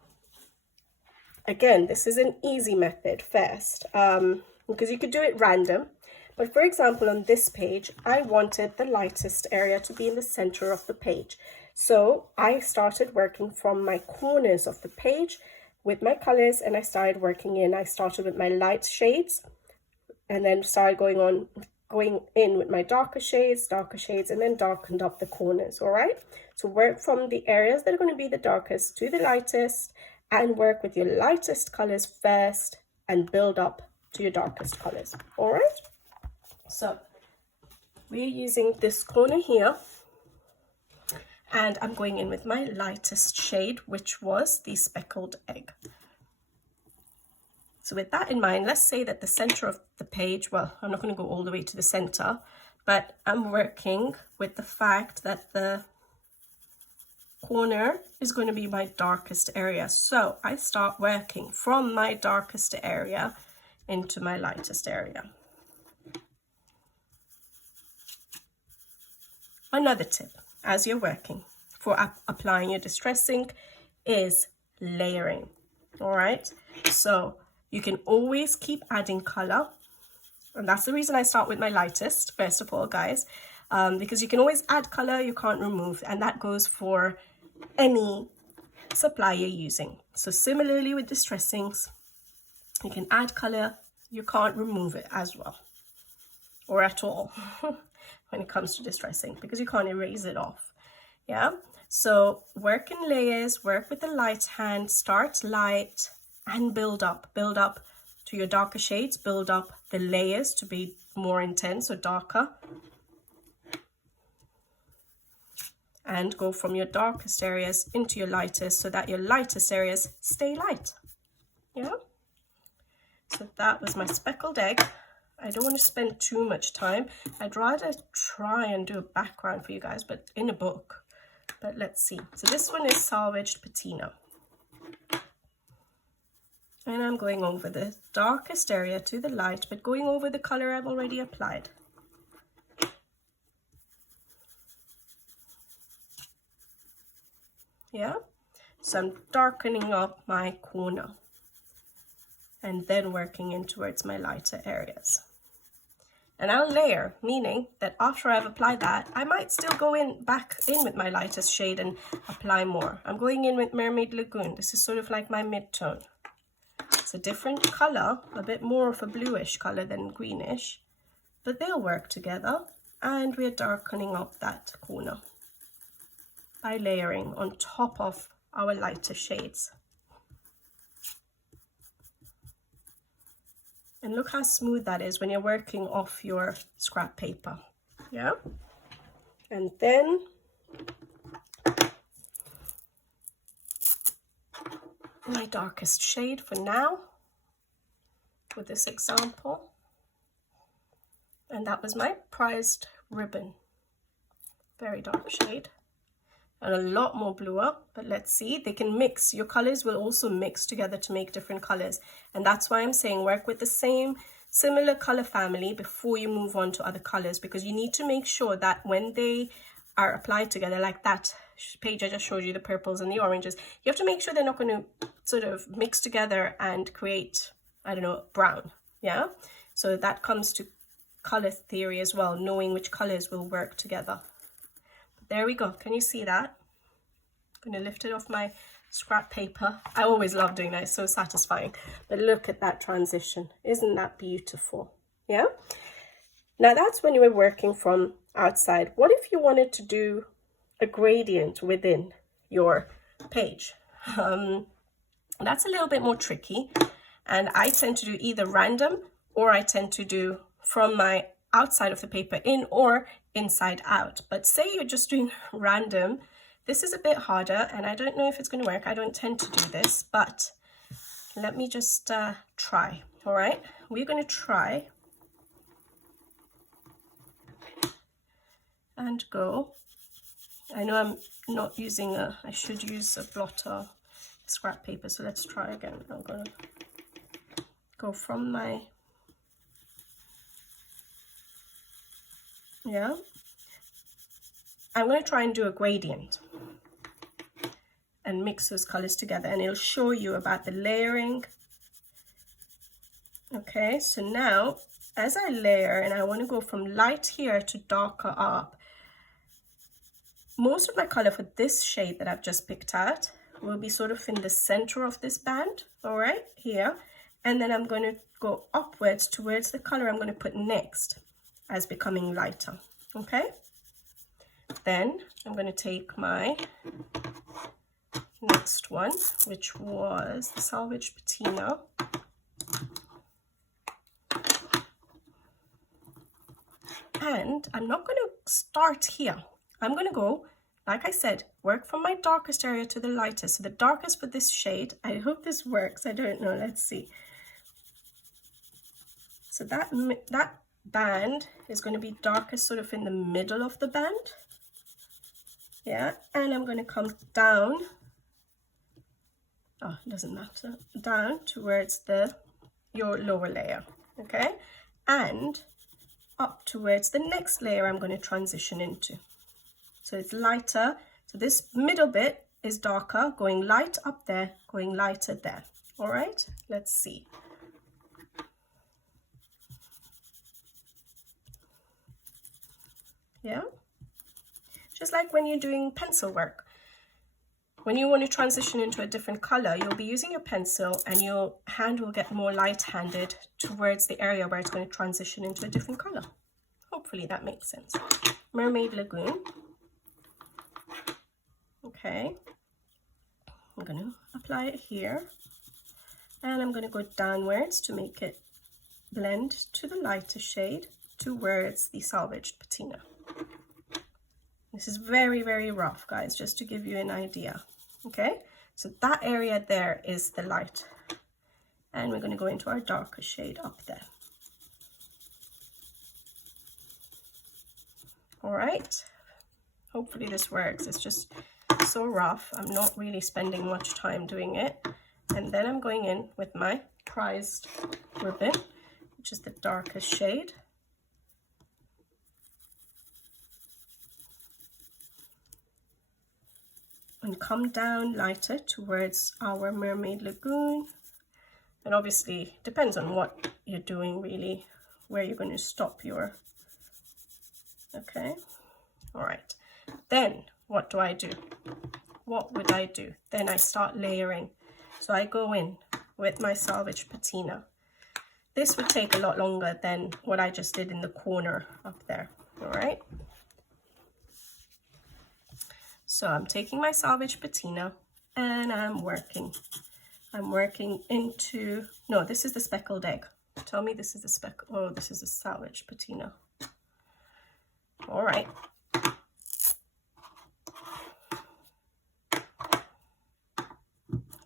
again, this is an easy method first, because you could do it random. But for example, on this page, I wanted the lightest area to be in the center of the page. So I started working from my corners of the page with my colors, and I started working in. I started with my light shades, and then started going in with my darker shades, and then darkened up the corners, all right? So work from the areas that are going to be the darkest to the lightest, and work with your lightest colors first and build up to your darkest colors, all right? So we're using this corner here, and I'm going in with my lightest shade, which was the Speckled Egg. So with that in mind, let's say that the center of the page, well, I'm not going to go all the way to the center, but I'm working with the fact that the corner is going to be my darkest area. So I start working from my darkest area into my lightest area. Another tip as you're working for applying your distress ink is layering, all right? So you can always keep adding color, and that's the reason I start with my lightest, first of all, guys, because you can always add color, you can't remove, and that goes for any supply you're using. So similarly with distress inks, you can add color, you can't remove it as well, or at all. When it comes to distress ink, because you can't erase it off. Yeah, so work in layers, work with the light hand, start light and build up to So your darker shades build up the layers to be more intense or darker. And go from your darkest areas into your lightest so that your lightest areas stay light. Yeah? So that was my speckled egg. I don't want to spend too much time. I'd rather try and do a background for you guys, but in a book. But let's see. So this one is Salvaged Patina. And I'm going over the darkest area to the light, but going over the color I've already applied. Yeah? So I'm darkening up my corner and then working in towards my lighter areas. And I'll layer, meaning that after I've applied that, I might still go back in with my lightest shade and apply more. I'm going in with Mermaid Lagoon. This is sort of like my mid-tone. It's a different color, a bit more of a bluish color than greenish, but they'll work together. And we're darkening up that corner by layering on top of our lighter shades. And look how smooth that is when you're working off your scrap paper. Yeah? And then my darkest shade for now with this example. And that was my prized ribbon. Very dark shade. And a lot more bluer, but let's see, they can mix. Your colors will also mix together to make different colors. And that's why I'm saying work with the similar color family before you move on to other colors, because you need to make sure that when they are applied together, like that page I just showed you, the purples and the oranges, you have to make sure they're not going to sort of mix together and create, I don't know, brown. Yeah. So that comes to color theory as well, knowing which colors will work together. There we go. Can you see that? I'm going to lift it off my scrap paper. I always love doing that. It's so satisfying. But look at that transition. Isn't that beautiful? Yeah? Now that's when you were working from outside. What if you wanted to do a gradient within your page? That's a little bit more tricky. And I tend to do either random, or I tend to do from my outside of the paper in or inside out. But say you're just doing random, this is a bit harder and I don't know if it's going to work. I don't tend to do this, but let me just try. All right, we're going to try and go. I know I'm not using I should use a blotter scrap paper, so let's try again. I'm going to go from my yeah, I'm going to try and do a gradient and mix those colors together, and it'll show you about the layering. Okay, so now as I layer and I want to go from light here to darker up, most of my color for this shade that I've just picked out will be sort of in the center of this band, all right, here, and then I'm going to go upwards towards the color I'm going to put next as becoming lighter. Okay, then I'm going to take my next one, which was the Salvaged Patina, and I'm not going to start here. I'm going to go, like I said, work from my darkest area to the lightest. So the darkest for this shade, I hope this works, I don't know, let's see. So that band is going to be darkest sort of in the middle of the band. Yeah, and I'm going to come down, oh, it doesn't matter, down towards your lower layer, okay, and up towards the next layer I'm going to transition into. So it's lighter, so this middle bit is darker, going light up there, going lighter there. All right, let's see. Yeah, just like when you're doing pencil work. When you want to transition into a different color, you'll be using your pencil and your hand will get more light-handed towards the area where it's going to transition into a different color. Hopefully that makes sense. Mermaid Lagoon. Okay, I'm going to apply it here. And I'm going to go downwards to make it blend to the lighter shade towards the Salvaged patina. This is very, very rough, guys, just to give you an idea. Okay, so that area there is the light. And we're going to go into our darker shade up there. All right, hopefully this works. It's just so rough. I'm not really spending much time doing it. And then I'm going in with my prized ribbon, which is the darkest shade. And come down lighter towards our Mermaid Lagoon. And obviously, depends on what you're doing really, where you're going to stop your, okay, all right. Then what do I do? What would I do? Then I start layering. So I go in with my Salvaged patina. This would take a lot longer than what I just did in the corner up there, all right? So I'm taking my Salvaged patina and I'm working into, no, this is the speckled egg. Tell me this is the oh, this is the Salvaged patina. All right.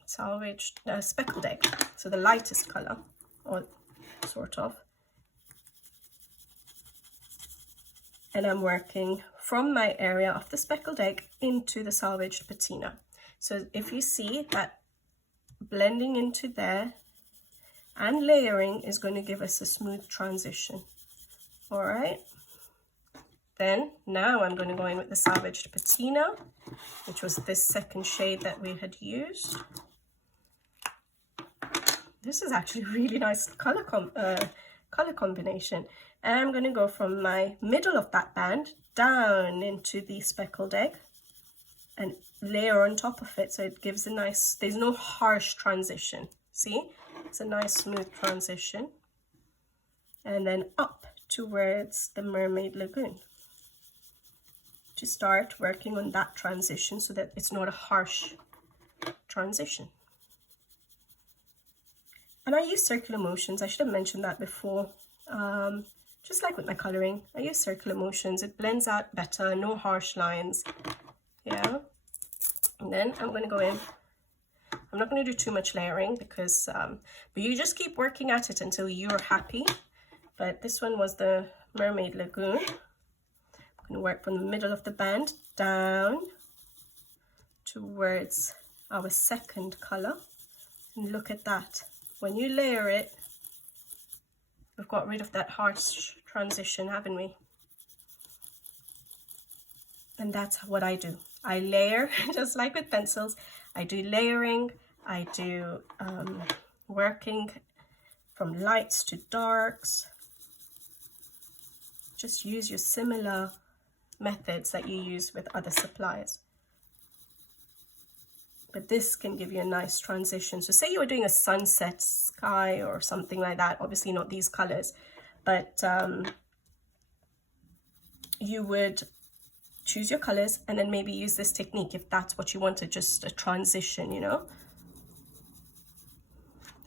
Salvaged, speckled egg. So the lightest color, or sort of. And I'm working from my area of the speckled egg into the Salvaged patina. So if you see that blending into there and layering is going to give us a smooth transition. All right. Then now I'm going to go in with the Salvaged patina, which was this second shade that we had used. This is actually a really nice color combination. And I'm going to go from my middle of that band down into the speckled egg and layer on top of it, so it gives a nice, there's no harsh transition. See, it's a nice smooth transition. And then up towards the Mermaid Lagoon to start working on that transition so that it's not a harsh transition. And I use circular motions. I should have mentioned that before. Just like with my coloring, I use circular motions. It blends out better, no harsh lines. Yeah. And then I'm going to go in. I'm not going to do too much layering because, but you just keep working at it until you're happy. But this one was the Mermaid Lagoon. I'm going to work from the middle of the band down towards our second color. And look at that. When you layer it, we've got rid of that harsh transition, haven't we? And that's what I do. I layer, just like with pencils. I do layering, I do working from lights to darks. Just use your similar methods that you use with other supplies. But this can give you a nice transition. So say you were doing a sunset sky or something like that, obviously not these colors, but you would choose your colors and then maybe use this technique if that's what you wanted, just a transition, you know.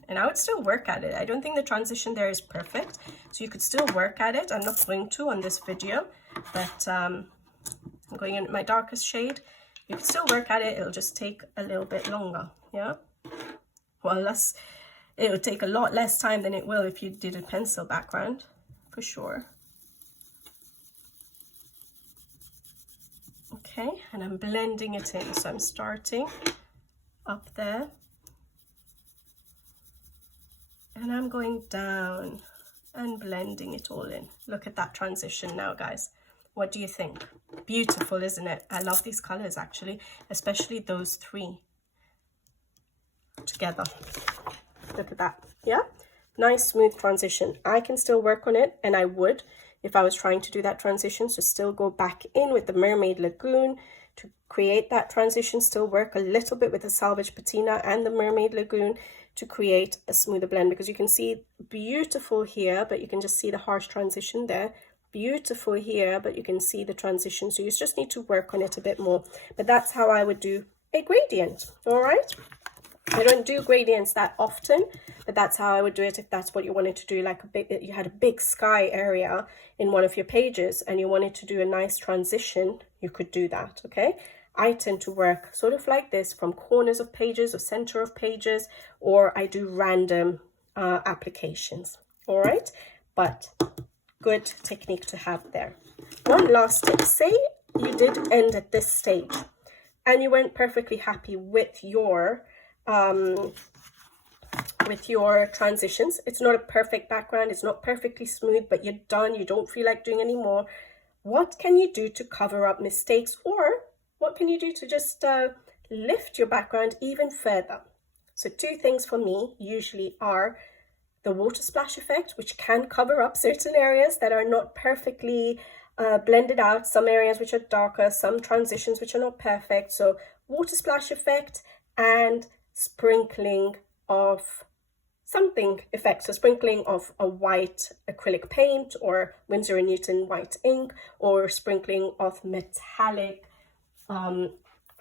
And I would still work at it. I don't think the transition there is perfect, so you could still work at it. I'm not going to on this video, but I'm going in my darkest shade. You can still work at it, it'll just take a little bit longer, yeah? Well, it would take a lot less time than it will if you did a pencil background, for sure. Okay, and I'm blending it in, so I'm starting up there. And I'm going down and blending it all in. Look at that transition now, guys. What do you think? Beautiful, isn't it? I love these colors actually, especially those three together. Look at that. Yeah, nice smooth transition. I can still work on it, and I would if I was trying to do that transition. So still go back in with the Mermaid Lagoon to create that transition, still work a little bit with the Salvaged patina and the Mermaid Lagoon to create a smoother blend, because you can see beautiful here, but you can just see the harsh transition there. Beautiful here, but you can see the transition, so you just need to work on it a bit more. But that's how I would do a gradient. All right, I don't do gradients that often, but that's how I would do it if that's what you wanted to do, like you had a big sky area in one of your pages and you wanted to do a nice transition, you could do that, okay? I tend to work sort of like this from corners of pages or center of pages, or I do random applications, all right? But good technique to have there. One last tip, say you did end at this stage and you weren't perfectly happy with your transitions. It's not a perfect background, it's not perfectly smooth, but you're done, you don't feel like doing anymore. What can you do to cover up mistakes, or what can you do to just lift your background even further? So two things for me usually are the water splash effect, which can cover up certain areas that are not perfectly blended out, some areas which are darker, some transitions which are not perfect. So water splash effect and sprinkling of something effect, so sprinkling of a white acrylic paint or Winsor & Newton white ink, or sprinkling of metallic,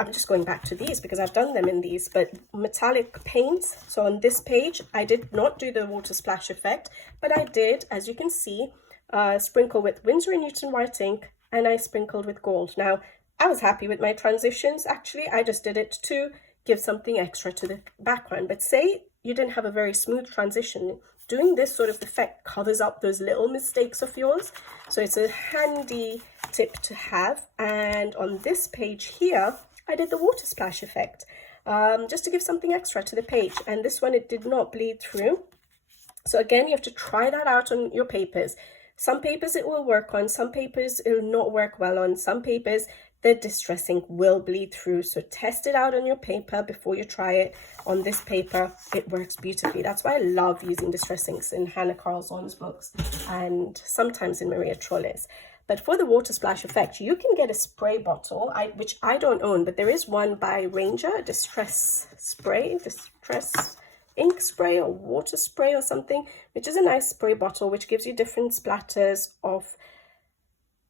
I'm just going back to these because I've done them in these, but metallic paints. So on this page, I did not do the water splash effect, but I did, as you can see, sprinkle with Winsor & Newton white ink, and I sprinkled with gold. Now, I was happy with my transitions, actually. I just did it to give something extra to the background. But say you didn't have a very smooth transition, doing this sort of effect covers up those little mistakes of yours. So it's a handy tip to have. And on this page here, I did the water splash effect, just to give something extra to the page. And this one, it did not bleed through. So again, you have to try that out on your papers. Some papers it will work on, some papers it will not work well on, some papers the distress ink will bleed through. So test it out on your paper before you try it. On this paper, it works beautifully. That's why I love using distress inks in Hannah Carlson's books and sometimes in Maria Trolle's. But for the water splash effect, you can get a spray bottle, which I don't own, but there is one by Ranger, a distress ink spray or water spray or something, which is a nice spray bottle, which gives you different splatters of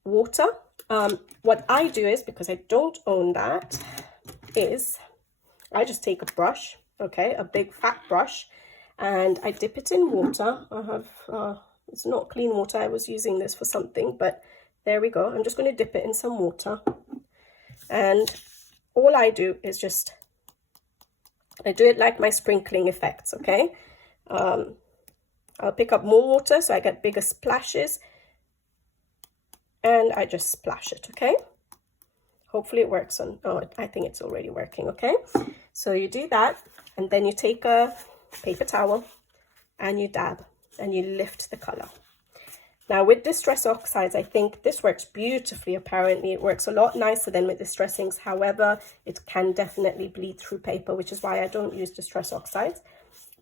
water. What I do is, because I don't own that, is I just take a brush, okay, a big fat brush, and I dip it in water. I have, it's not clean water, I was using this for something, but there we go. I'm just going to dip it in some water, and all I do is just, I do it like my sprinkling effects, okay? I'll pick up more water so I get bigger splashes, and I just splash it, okay? Hopefully it works on, oh, I think it's already working, okay? So you do that, and then you take a paper towel and you dab and you lift the color. Now with Distress Oxides, I think this works beautifully. Apparently it works a lot nicer than with Distress Inks. However, it can definitely bleed through paper, which is why I don't use Distress Oxides.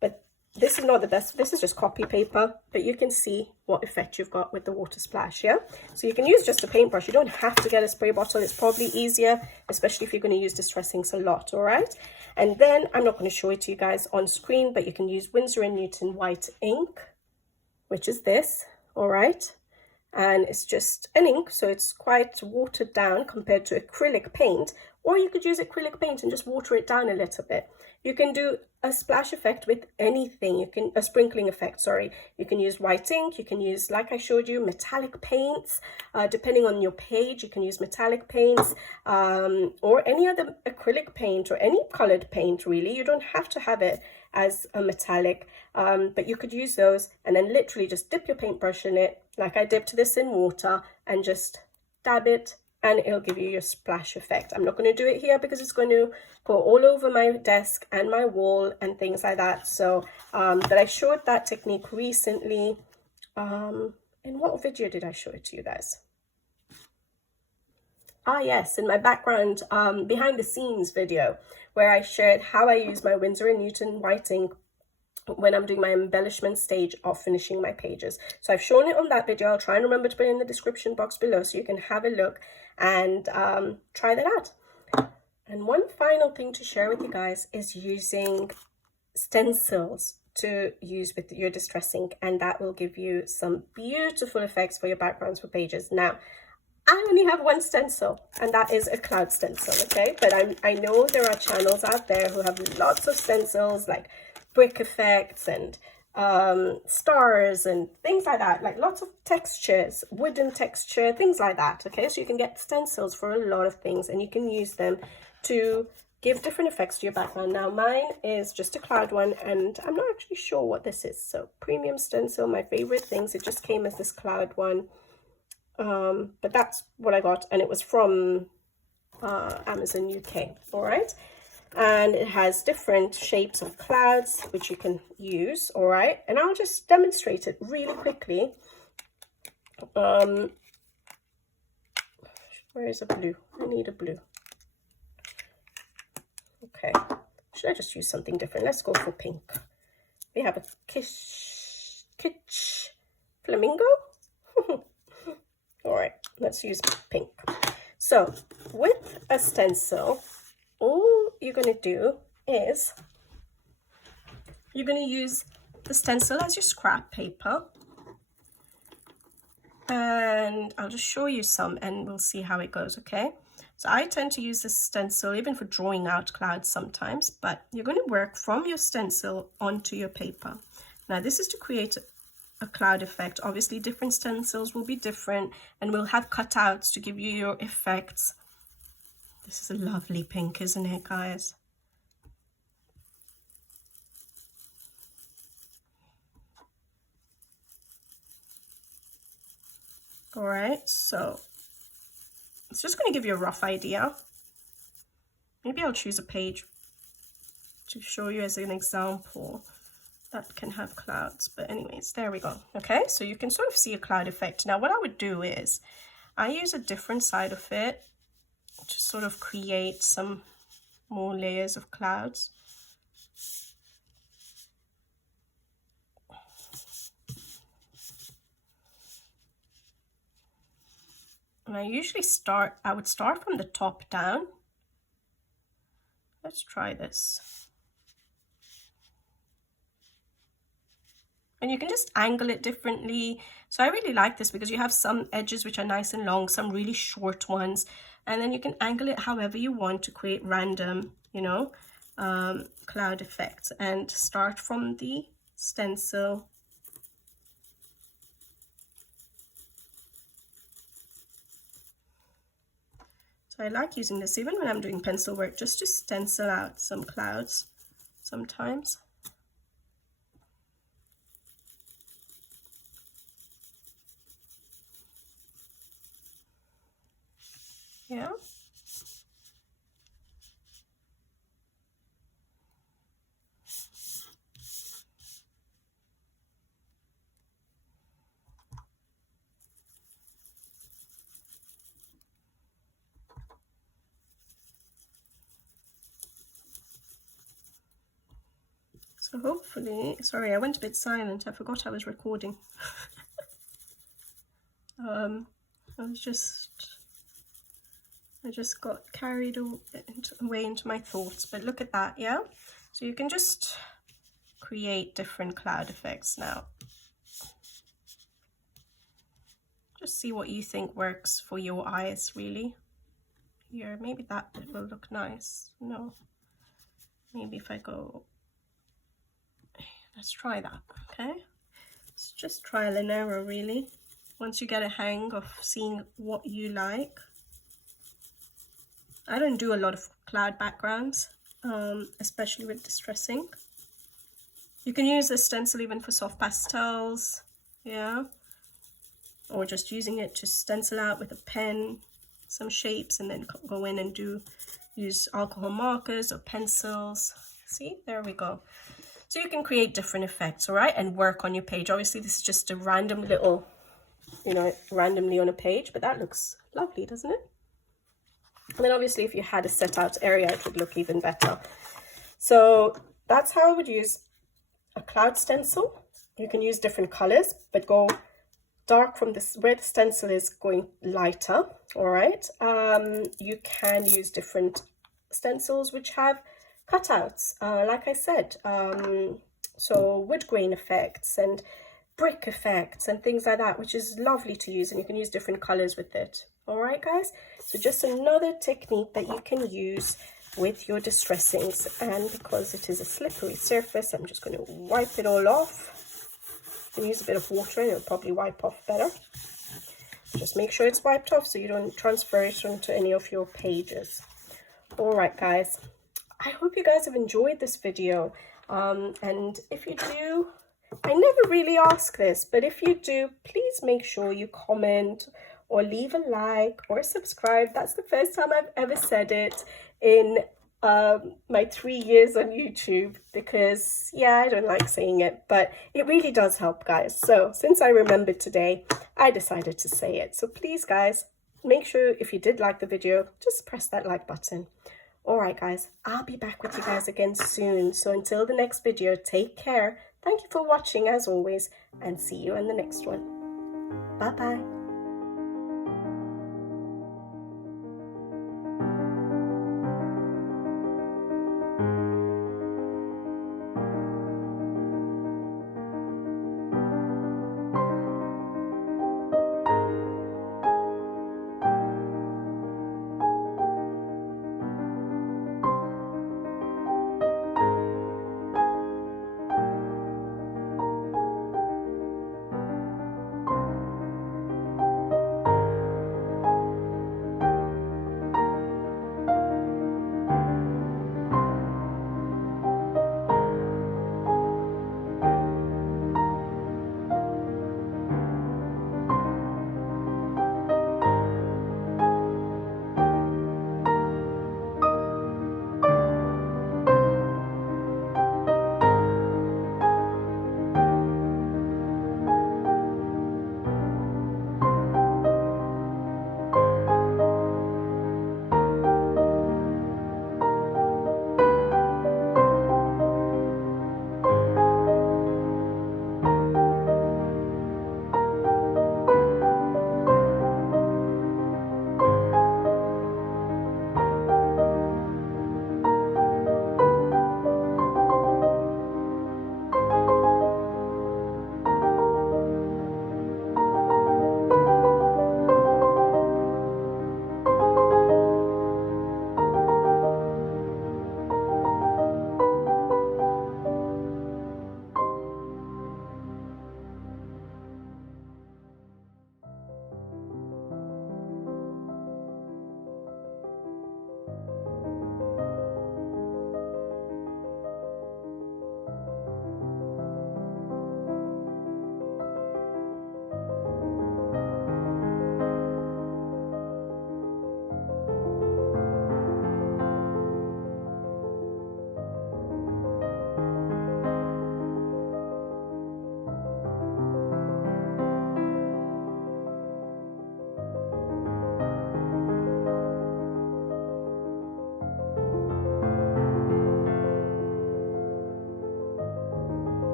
But this is not the best. This is just copy paper, but you can see what effect you've got with the water splash, yeah? So you can use just a paintbrush. You don't have to get a spray bottle. It's probably easier, especially if you're going to use Distress Inks a lot, all right? And then I'm not going to show it to you guys on screen, but you can use Winsor & Newton white ink, which is this, all right? And it's just an ink, so it's quite watered down compared to acrylic paint, or you could use acrylic paint and just water it down a little bit. You can do a splash effect with anything. You can, a sprinkling effect, sorry. You can use white ink, you can use, like I showed you, metallic paints. Depending on your page, you can use metallic paints, or any other acrylic paint or any colored paint, really. You don't have to have it as a metallic, but you could use those and then literally just dip your paintbrush in it, like I dipped this in water, and just dab it, and it'll give you your splash effect. I'm not going to do it here because it's going to go all over my desk and my wall and things like that. So, but I showed that technique recently. In what video did I show it to you guys? Ah, yes, in my background, behind the scenes video, where I shared how I use my Winsor & Newton white ink when I'm doing my embellishment stage of finishing my pages. So I've shown it on that video. I'll try and remember to put it in the description box below so you can have a look and try that out. And one final thing to share with you guys is using stencils to use with your distress ink, and that will give you some beautiful effects for your backgrounds for pages. Now, I only have one stencil, and that is a cloud stencil, okay? But I know there are channels out there who have lots of stencils, like brick effects and stars and things like that, like lots of textures, wooden texture, things like that, okay? So you can get stencils for a lot of things, and you can use them to give different effects to your background. Now mine is just a cloud one, and I'm not actually sure what this is. So premium stencil, my favorite things, it just came as this cloud one. But that's what I got, and it was from Amazon UK. All right, and it has different shapes of clouds which you can use. All right, and I'll just demonstrate it really quickly. Where is a blue? I need a blue. Okay, should I just use something different? Let's go for pink. We have a kitsch flamingo. All right, let's use pink. So with a stencil, all you're going to do is you're going to use the stencil as your scrap paper. And I'll just show you some and we'll see how it goes, okay? So I tend to use this stencil even for drawing out clouds sometimes, but you're going to work from your stencil onto your paper. Now this is to create a cloud effect. Obviously different stencils will be different, and we'll have cutouts to give you your effects. This is a lovely pink, isn't it, guys? All right, so it's just going to give you a rough idea. Maybe I'll choose a page to show you as an example that can have clouds, but anyways, there we go. Okay, so you can sort of see a cloud effect. Now what I would do is I use a different side of it to sort of create some more layers of clouds. And I would start from the top down. Let's try this. And you can just angle it differently. So I really like this because you have some edges which are nice and long, some really short ones, and then you can angle it however you want to create random, you know, cloud effects. And start from the stencil. So I like using this even when I'm doing pencil work, just to stencil out some clouds sometimes. Yeah. So hopefully, sorry, I went a bit silent. I forgot I was recording. I just got carried away into my thoughts, but look at that, yeah? So you can just create different cloud effects now. Just see what you think works for your eyes, really. Here, maybe that will look nice. No, maybe if I go, let's try that, okay? It's just trial and error, really. Once you get a hang of seeing what you like. I don't do a lot of cloud backgrounds, especially with distressing. You can use a stencil even for soft pastels, yeah, or just using it to stencil out with a pen some shapes and then go in and use alcohol markers or pencils. See, there we go. So you can create different effects, all right, and work on your page. Obviously this is just a random little, you know, randomly on a page, but that looks lovely, doesn't it? And then obviously if you had a set out area, it would look even better. So that's how I would use a cloud stencil. You can use different colors, but go dark from this, where the stencil is, going lighter, all right? You can use different stencils which have cutouts, like I said, so wood grain effects and brick effects and things like that, which is lovely to use, and you can use different colors with it. All right, guys, so just another technique that you can use with your distressings, and because it is a slippery surface, I'm just going to wipe it all off. You can use a bit of water and it'll probably wipe off better. Just make sure it's wiped off so you don't transfer it onto any of your pages. All right, guys, I hope you guys have enjoyed this video, and if you do, I never really ask this, but if you do, please make sure you comment or leave a like or subscribe. That's the first time I've ever said it in my 3 years on YouTube, because yeah, I don't like saying it, but it really does help, guys. So since I remembered today, I decided to say it. So please, guys, make sure if you did like the video, just press that like button. All right, guys, I'll be back with you guys again soon. So until the next video, take care. Thank you for watching as always, and see you in the next one. Bye-bye.